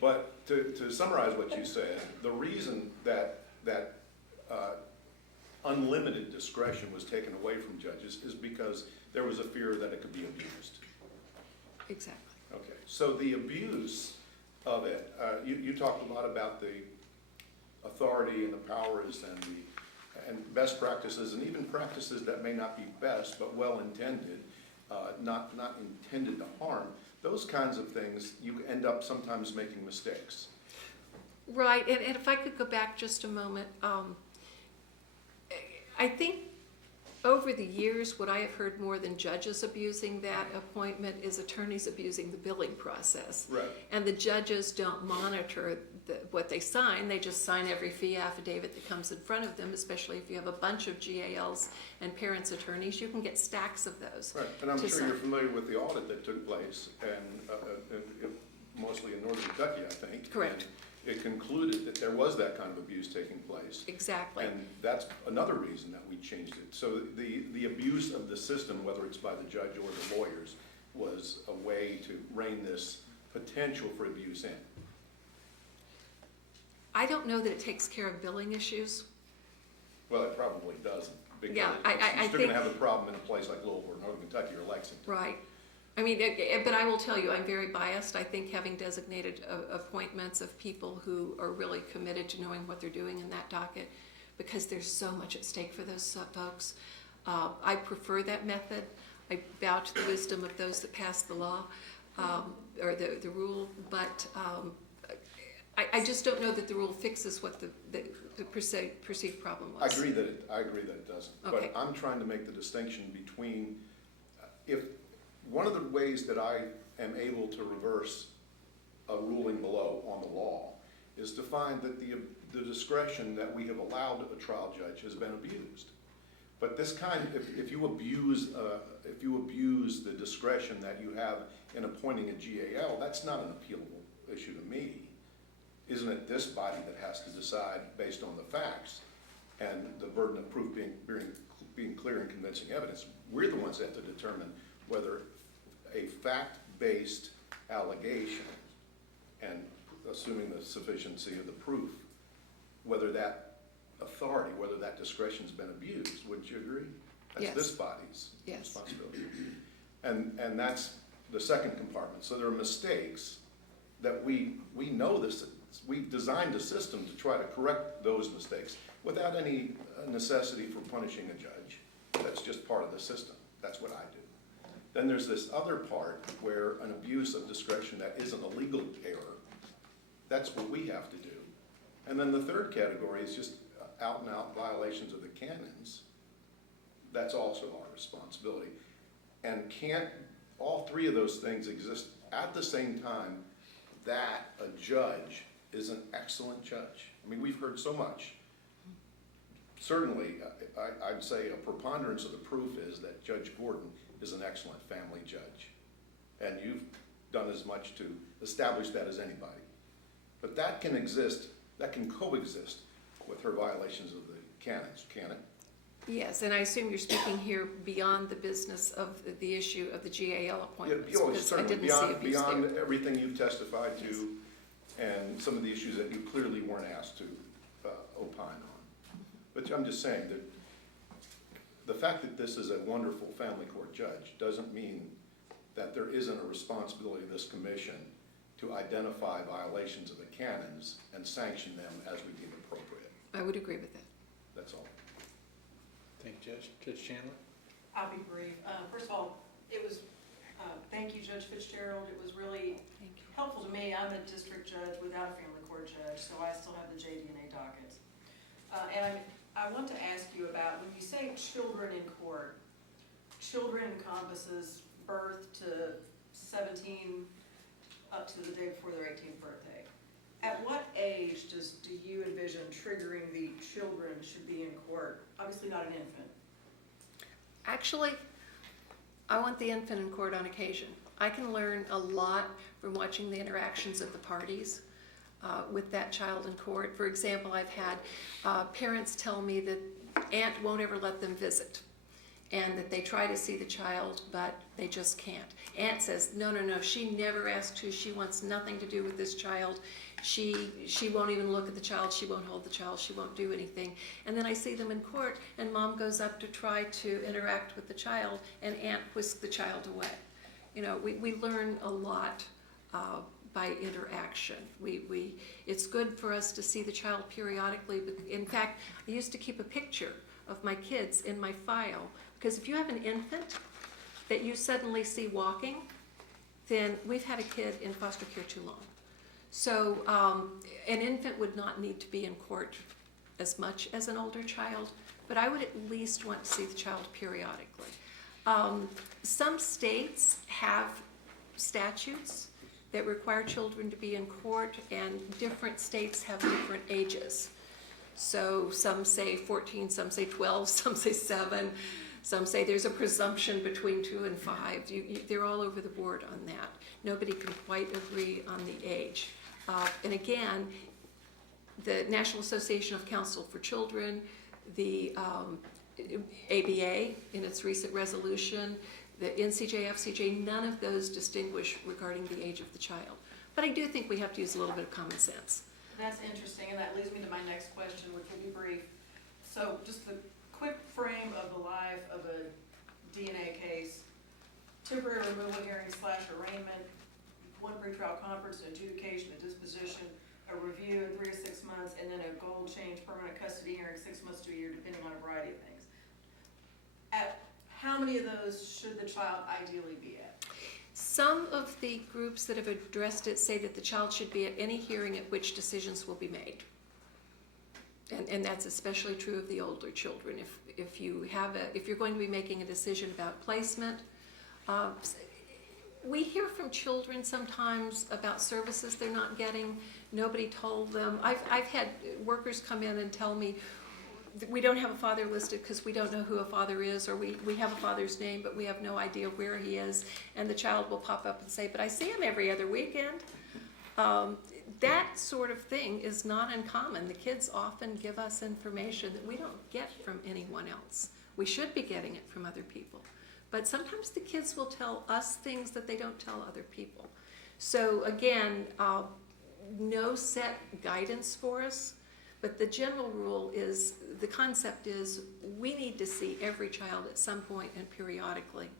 But to summarize what you said, the reason that unlimited discretion was taken away from judges is because there was a fear that it could be abused. Exactly. Okay, so the abuse of it, you talked a lot about the authority and the powers and best practices, and even practices that may not be best but well intended, not intended to harm. Those kinds of things, you end up sometimes making mistakes. Right, and if I could go back just a moment, I think over the years, what I have heard more than judges abusing that appointment is attorneys abusing the billing process. Right. And the judges don't monitor what they sign. They just sign every fee affidavit that comes in front of them, especially if you have a bunch of GALs and parents' attorneys. You can get stacks of those. Right, and I'm sure sign. you're familiar with the audit that took place, and mostly in northern Kentucky, I think. Correct. And it concluded that there was that kind of abuse taking place. Exactly. And that's another reason that we changed it. So the abuse of the system, whether it's by the judge or the lawyers, was a way to rein this potential for abuse in. I don't know that it takes care of billing issues. Well, it probably doesn't. Because Yeah, I you're still think- gonna have a problem in a place like Louisville, or Northern Kentucky, or Lexington. Right. I mean, but I will tell you, I'm very biased. I think having designated appointments of people who are really committed to knowing what they're doing in that docket, because there's so much at stake for those folks, I prefer that method. I bow to the wisdom of those that pass the law, or the rule, but I just don't know that the rule fixes what the perceived problem was. I agree that it doesn't. Okay. But I'm trying to make the distinction between, if, one of the ways that I am able to reverse a ruling below on the law is to find that the discretion that we have allowed a trial judge has been abused. But this kind, if you abuse the discretion that you have in appointing a GAL, that's not an appealable issue to me. Isn't it this body that has to decide based on the facts and the burden of proof being clear and convincing evidence? We're the ones that have to determine whether a fact-based allegation, and assuming the sufficiency of the proof, whether that authority, whether that discretion's been abused. Wouldn't you agree? That's Yes. this body's Yes. responsibility. And that's the second compartment. So there are mistakes that we know this. We've designed a system to try to correct those mistakes without any necessity for punishing a judge. That's just part of the system. That's what I do. Then there's this other part where an abuse of discretion that isn't a legal error, that's what we have to do. And then the third category is just out and out violations of the canons. That's also our responsibility. And can't all three of those things exist at the same time that a judge is an excellent judge? I mean, we've heard so much. Certainly, I'd say a preponderance of the proof is that Judge Gordon is an excellent family judge. And you've done as much to establish that as anybody. But that can exist, that can coexist with her violations of the canons, can it? Yes, and I assume you're speaking here beyond the business of the issue of the GAL appointments. Yeah, because I certainly didn't see abuse beyond there. everything you've testified Yes. to and some of the issues that you clearly weren't asked to opine on. But I'm just saying that the fact that this is a wonderful family court judge doesn't mean that there isn't a responsibility of this commission to identify violations of the canons and sanction them as we deem appropriate. I would agree with that. That's all. Thank you, Judge. Judge Chandler? I'll be brief. First of all, it was, thank you, Judge Fitzgerald. It was really Thank you. helpful to me. I'm a district judge without a family court judge, so I still have the JD&A dockets. And I want to ask you about, when you say children in court, children encompasses birth to 17 up to the day before their 18th birthday. At what age do you envision triggering the children should be in court? Obviously not an infant. Actually, I want the infant in court on occasion. I can learn a lot from watching the interactions of the parties with that child in court. For example, I've had parents tell me that aunt won't ever let them visit, and that they try to see the child, but they just can't. Aunt says, no, she never asked to, she wants nothing to do with this child. She won't even look at the child, she won't hold the child, she won't do anything. And then I see them in court, and mom goes up to try to interact with the child, and aunt whisks the child away. You know, we learn a lot by interaction. It's good for us to see the child periodically. In fact, I used to keep a picture of my kids in my file, because if you have an infant that you suddenly see walking, then we've had a kid in foster care too long. So an infant would not need to be in court as much as an older child, but I would at least want to see the child periodically. Some states have statutes that require children to be in court, and different states have different ages. So some say 14, some say 12, some say 7, some say there's a presumption between 2 and 5. They're all over the board on that. Nobody can quite agree on the age. And again, the National Association of Counsel for Children, the ABA in its recent resolution, the NCJ, FCJ, none of those distinguish regarding the age of the child. But I do think we have to use a little bit of common sense. That's interesting, and that leads me to my next question, which will be brief. So just pretrial conference, an adjudication, a disposition, a review in 3 to 6 months, and then a goal change, permanent custody hearing 6 months to a year, depending on a variety of things. At how many of those should the child ideally be at? Some of the groups that have addressed it say that the child should be at any hearing at which decisions will be made. And that's especially true of the older children. If you're going to be making a decision about placement, we hear from children sometimes about services they're not getting. Nobody told them. I've had workers come in and tell me, we don't have a father listed because we don't know who a father is, or we have a father's name, but we have no idea where he is. And the child will pop up and say, but I see him every other weekend. That sort of thing is not uncommon. The kids often give us information that we don't get from anyone else. We should be getting it from other people. But sometimes the kids will tell us things that they don't tell other people. So again, no set guidance for us, but the general rule is, the concept is, we need to see every child at some point and periodically.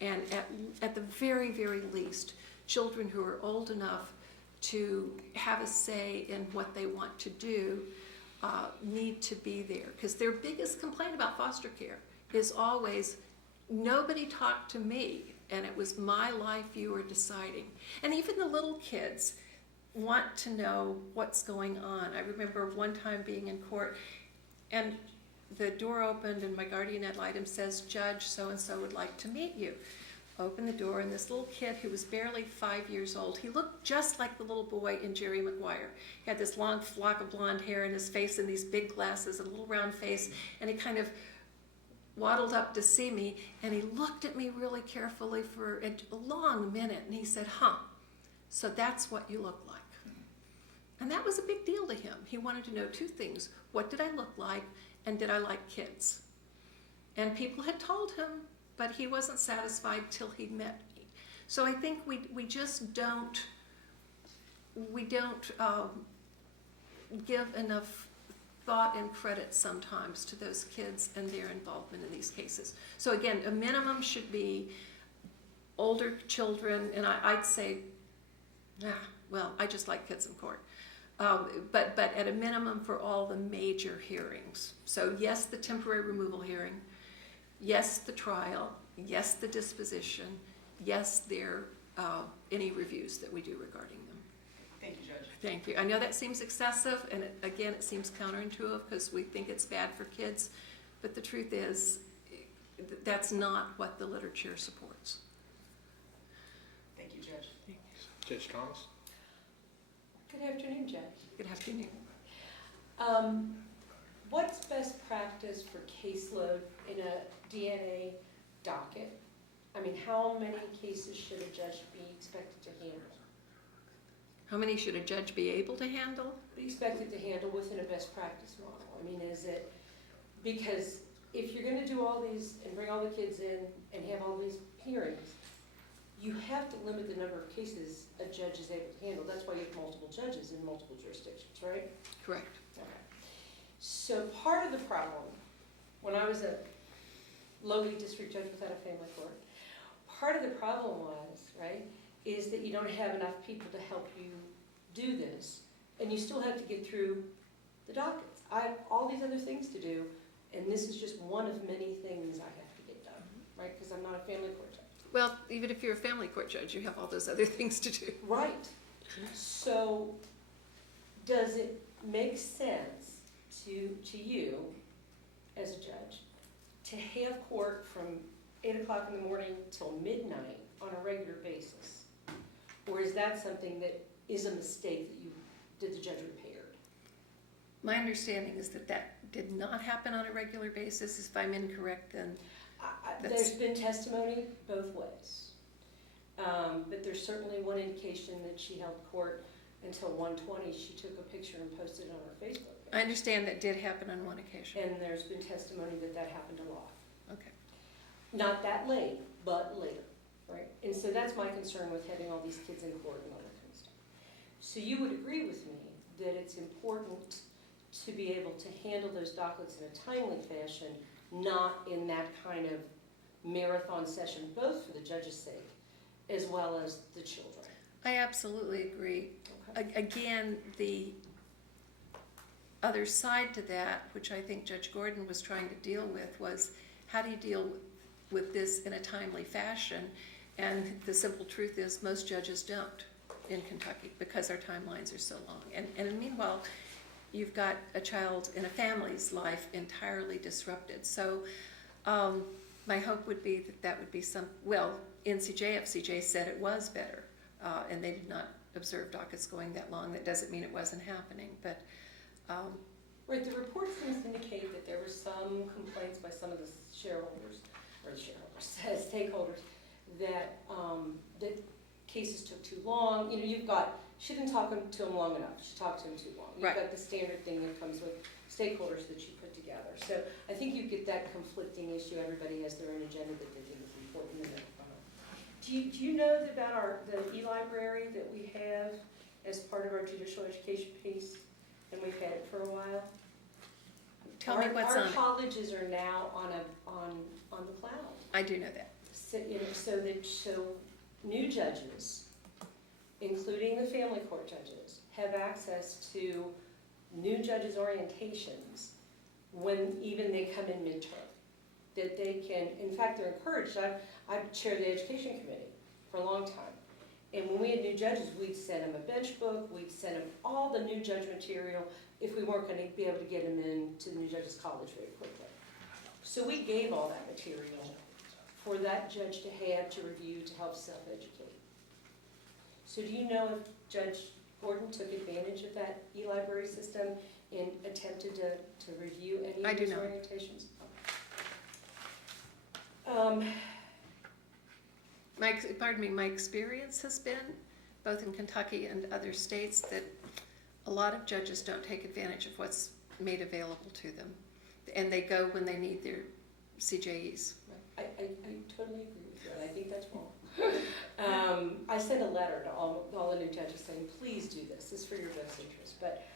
And at the very, very least, children who are old enough to have a say in what they want to do need to be there. Because their biggest complaint about foster care is always, nobody talked to me, and it was my life you were deciding. And even the little kids want to know what's going on. I remember one time being in court, and the door opened, and my guardian ad litem says, Judge so-and-so would like to meet you. Open the door, and this little kid who was barely 5 years old, he looked just like the little boy in Jerry Maguire. He had this long flock of blonde hair in his face and these big glasses and a little round face, and he kind of waddled up to see me, and he looked at me really carefully for a long minute, and he said, so that's what you look like. And that was a big deal to him. He wanted to know two things. What did I look like, and did I like kids? And people had told him, but he wasn't satisfied till he met me. So I think we just don't give enough thought and credit sometimes to those kids and their involvement in these cases. So again, a minimum should be older children, and I'd say, well, I just like kids in court. But at a minimum for all the major hearings. So yes, the temporary removal hearing, yes, the trial, yes, the disposition, yes, any reviews that we do regarding them. Thank you, Judge. Thank you. I know that seems excessive, and it seems counterintuitive because we think it's bad for kids, but the truth is, that's not what the literature supports. Thank you, Judge. Judge Thomas? Good afternoon, Judge. Good afternoon. What's best practice for caseload in a DNA docket? I mean, how many cases should a judge be expected to handle? How many should a judge be able to handle? Be expected to handle within a best practice model? I mean, is it, because if you're gonna do all these and bring all the kids in and have all these hearings, you have to limit the number of cases a judge is able to handle. That's why you have multiple judges in multiple jurisdictions, right? Correct. Okay. So part of the problem, when I was a lowly district judge without a family court, part of the problem was, right, is that you don't have enough people to help you do this, and you still have to get through the dockets. I have all these other things to do, and this is just one of many things I have to get done, right, because I'm not a family court judge. Well, even if you're a family court judge, you have all those other things to do. Right. So does it make sense to you, as a judge, to have court from 8 o'clock in the morning till midnight on a regular basis? Or is that something that is a mistake that the judge repaired? My understanding is that did not happen on a regular basis. If I'm incorrect, then There's been testimony both ways. But there's certainly one indication that she held court until 1:20. She took a picture and posted it on her Facebook page. I understand that did happen on one occasion. And there's been testimony that happened a lot. Okay. Not that late, but later, right? And so that's my concern with having all these kids in court and all that kind of stuff. So you would agree with me that it's important to be able to handle those dockets in a timely fashion, not in that kind of marathon session, both for the judge's sake as well as the children. I absolutely agree. Okay. Again, the other side to that, which I think Judge Gordon was trying to deal with, was how do you deal with this in a timely fashion? And the simple truth is most judges don't in Kentucky because our timelines are so long. And meanwhile, you've got a child in a family's life entirely disrupted. So my hope would be that that would be NCJFCJ said it was better, and they did not observe dockets going that long. That doesn't mean it wasn't happening, but Right, the report seems to indicate that there were some complaints by some of the shareholders, or the shareholders, stakeholders, that, that cases took too long. You know, she didn't talk to him long enough, she talked to him too long. You've Right. got the standard thing that comes with stakeholders that you put together. So I think you get that conflicting issue, everybody has their own agenda that they think is important and do you know about the e-library that we have as part of our judicial education piece? And we've had it for a while? tell me what's on Our it. colleges are now on the cloud. I do know that. So, you know, so new judges, including the family court judges, have access to new judges' orientations when even they come in midterm. That they can, in fact, they're encouraged. I've chaired the education committee for a long time. And when we had new judges, we'd send them a bench book, we'd send them all the new judge material if we weren't going to be able to get them into the new judges college very quickly. So we gave all that material for that judge to have, to review, to help self-educate. So do you know if Judge Gordon took advantage of that e-library system and attempted to review any I of do those not. orientations? My experience has been, both in Kentucky and other states, that a lot of judges don't take advantage of what's made available to them. And they go when they need their CJEs. I totally agree with you, and I think that's wrong. I sent a letter to all the new judges saying, please do this, this is for your best interest. But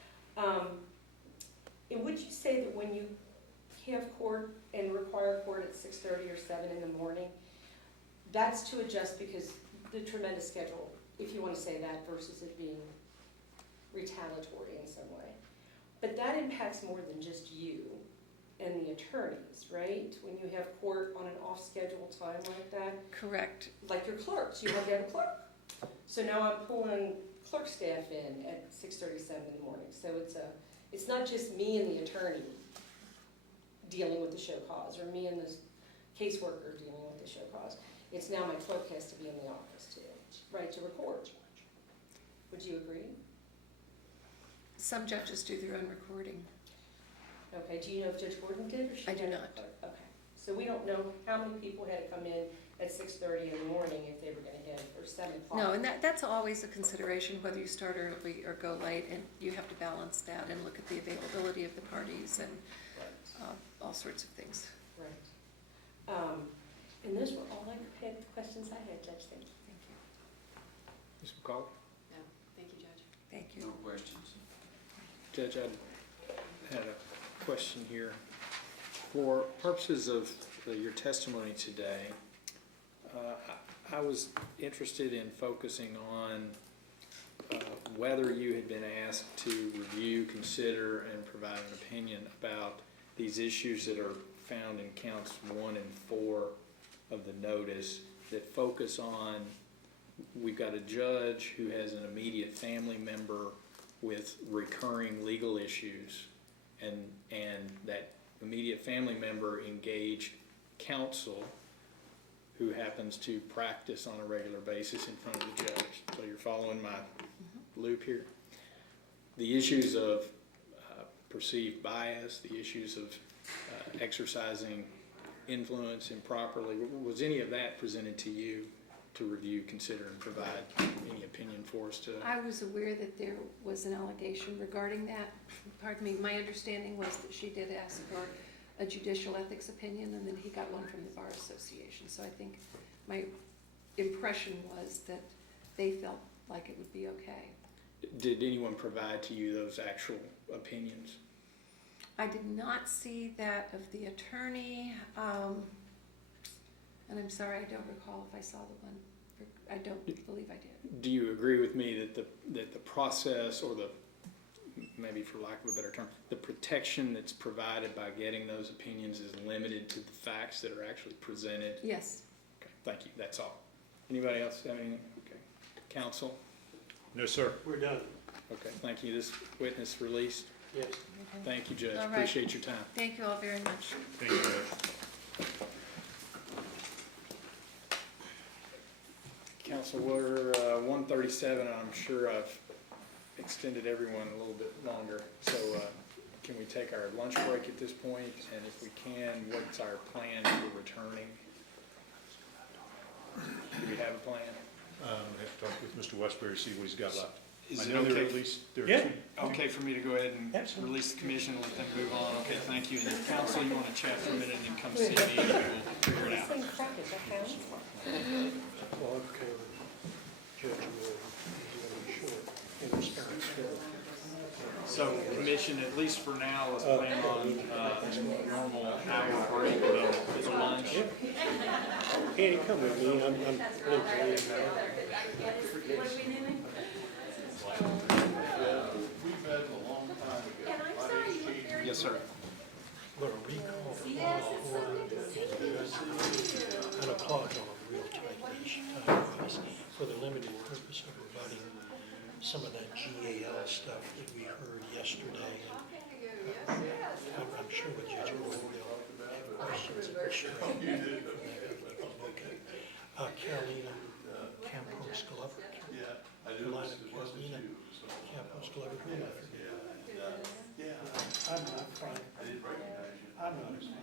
and would you say that when you have court and require court at 6:30 or 7 in the morning, that's to adjust because the tremendous schedule, if you want to say that, versus it being retaliatory in some way. But that impacts more than just you and the attorneys, right? When you have court on an off-schedule time like that, Correct. like your clerks, you have to have a clerk. So now I'm pulling clerk staff in at 6:37 in the morning. So it's not just me and the attorney dealing with the show cause, or me and the caseworker dealing with the show cause. It's now my clerk has to be in the office too, right, to record. Would you agree? Some judges do their own recording. Okay, do you know if Judge Gordon did or she I do had a not. clerk? Okay, so we don't know how many people had to come in at 6:30 in the morning if they were gonna hit, or 7 o'clock. No, and that's always a consideration, whether you start early or go late, and you have to balance that and look at the availability of the parties and Right. all sorts of things. Right. And those were all the questions I had, Judge. Thank you. Thank you. Ms. McCall? No, thank you, Judge. Thank No you. questions. Judge, I had a question here. For purposes of your testimony today, I was interested in focusing on whether you had been asked to review, consider, and provide an opinion about these issues that are found in counts 1 and 4 of the notice that focus on, we've got a judge who has an immediate family member with recurring legal issues, and that immediate family member engaged counsel who happens to practice on a regular basis in front of the judge. So you're following my loop here? The issues of perceived bias, the issues of exercising influence improperly, was any of that presented to you to review, consider, and provide any opinion for us to? I was aware that there was an allegation regarding that. Pardon me, my understanding was that she did ask for a judicial ethics opinion, and then he got one from the Bar Association. So I think my impression was that they felt like it would be okay. Did anyone provide to you those actual opinions? I did not see that of the attorney, and I'm sorry, I don't recall if I saw the one I don't believe I did. Do you agree with me that the process, or maybe for lack of a better term, the protection that's provided by getting those opinions is limited to the facts that are actually presented? Yes. Okay, thank you, that's all. Anybody else have anything? Okay, counsel? No, sir. We're done. Okay, thank you. This witness released. Yes. Thank you, Judge. All right. Appreciate your time. Thank you all very much. Thank you, Judge. Council, we're 1:37, and I'm sure I've extended everyone a little bit longer. So can we take our lunch break at this point? And if we can, what's our plan for returning? Do we have a plan? I have to talk with Mr. Westbury, see what he's got left. Is I it know there are okay? at least, there are Yeah. two. Okay for me to go ahead and Absolutely. release the commission, let them move on? Okay, thank you. And if council, you want to chat for a minute and then come see me, and we'll figure it out. Well, okay, Judge will be short in response to. So, commission, at least for now, let's plan on normal hour break for lunch. Andy, come with me, I'm ready to leave now. We've met a long time ago. Yes, sir. But a recall and a clause on a real tight-ish time-wise for the limited purpose of rebutting some of that GAL stuff that we heard yesterday. I'm sure the Judge Gordon will have questions that are straight. Carolina Campos Glover. Carolina Campos Glover, who am I forgetting? I'm not fine. I'm not fine.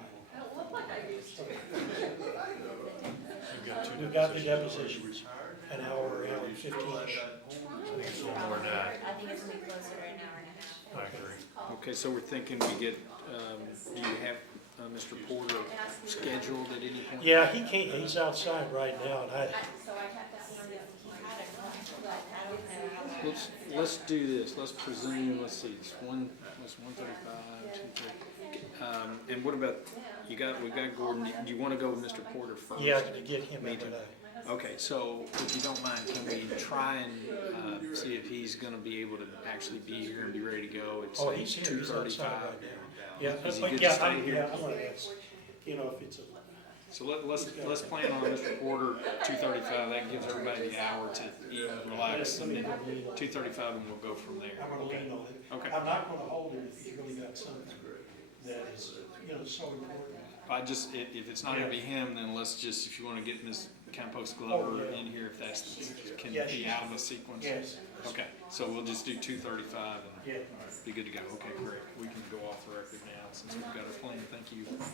We've got the depositions, an hour and 15. I think it's a little more than that. I think it's gonna be closer to an hour and a half. I agree. Okay, so we're thinking we get, do you have Mr. Porter scheduled at any point? Yeah, he can't, he's outside right now, and So I have to see if he had it, but I don't know. Let's do this. Let's presume, let's see, it's 1:35, 2:30. And what about, we've got Gordon. Do you want to go with Mr. Porter first? yeah, to get him Me in too. today. Okay, so if you don't mind, can we try and see if he's gonna be able to actually be here and be ready to go at, Oh, say, he's here, he's outside 2:35? right now. Yeah, Is he but good to yeah, stay here? I want to ask, if it's a, So let's plan on Mr. Porter, 2:35, that gives everybody the hour to eat and relax, and then 2:35, and we'll go from there. I'm going to lean on it. Okay. I'm not going to hold him if he's really got something that is, so important. I just, if it's not gonna be him, then let's just, if you wanna get Ms. Campos Glover in here, if that's, can Yeah, be out of the sequence. Yes, Okay, so we'll just do 2:35 and yeah. be good to go. Okay, great. We can go off the record now since we've got our plan. Thank you.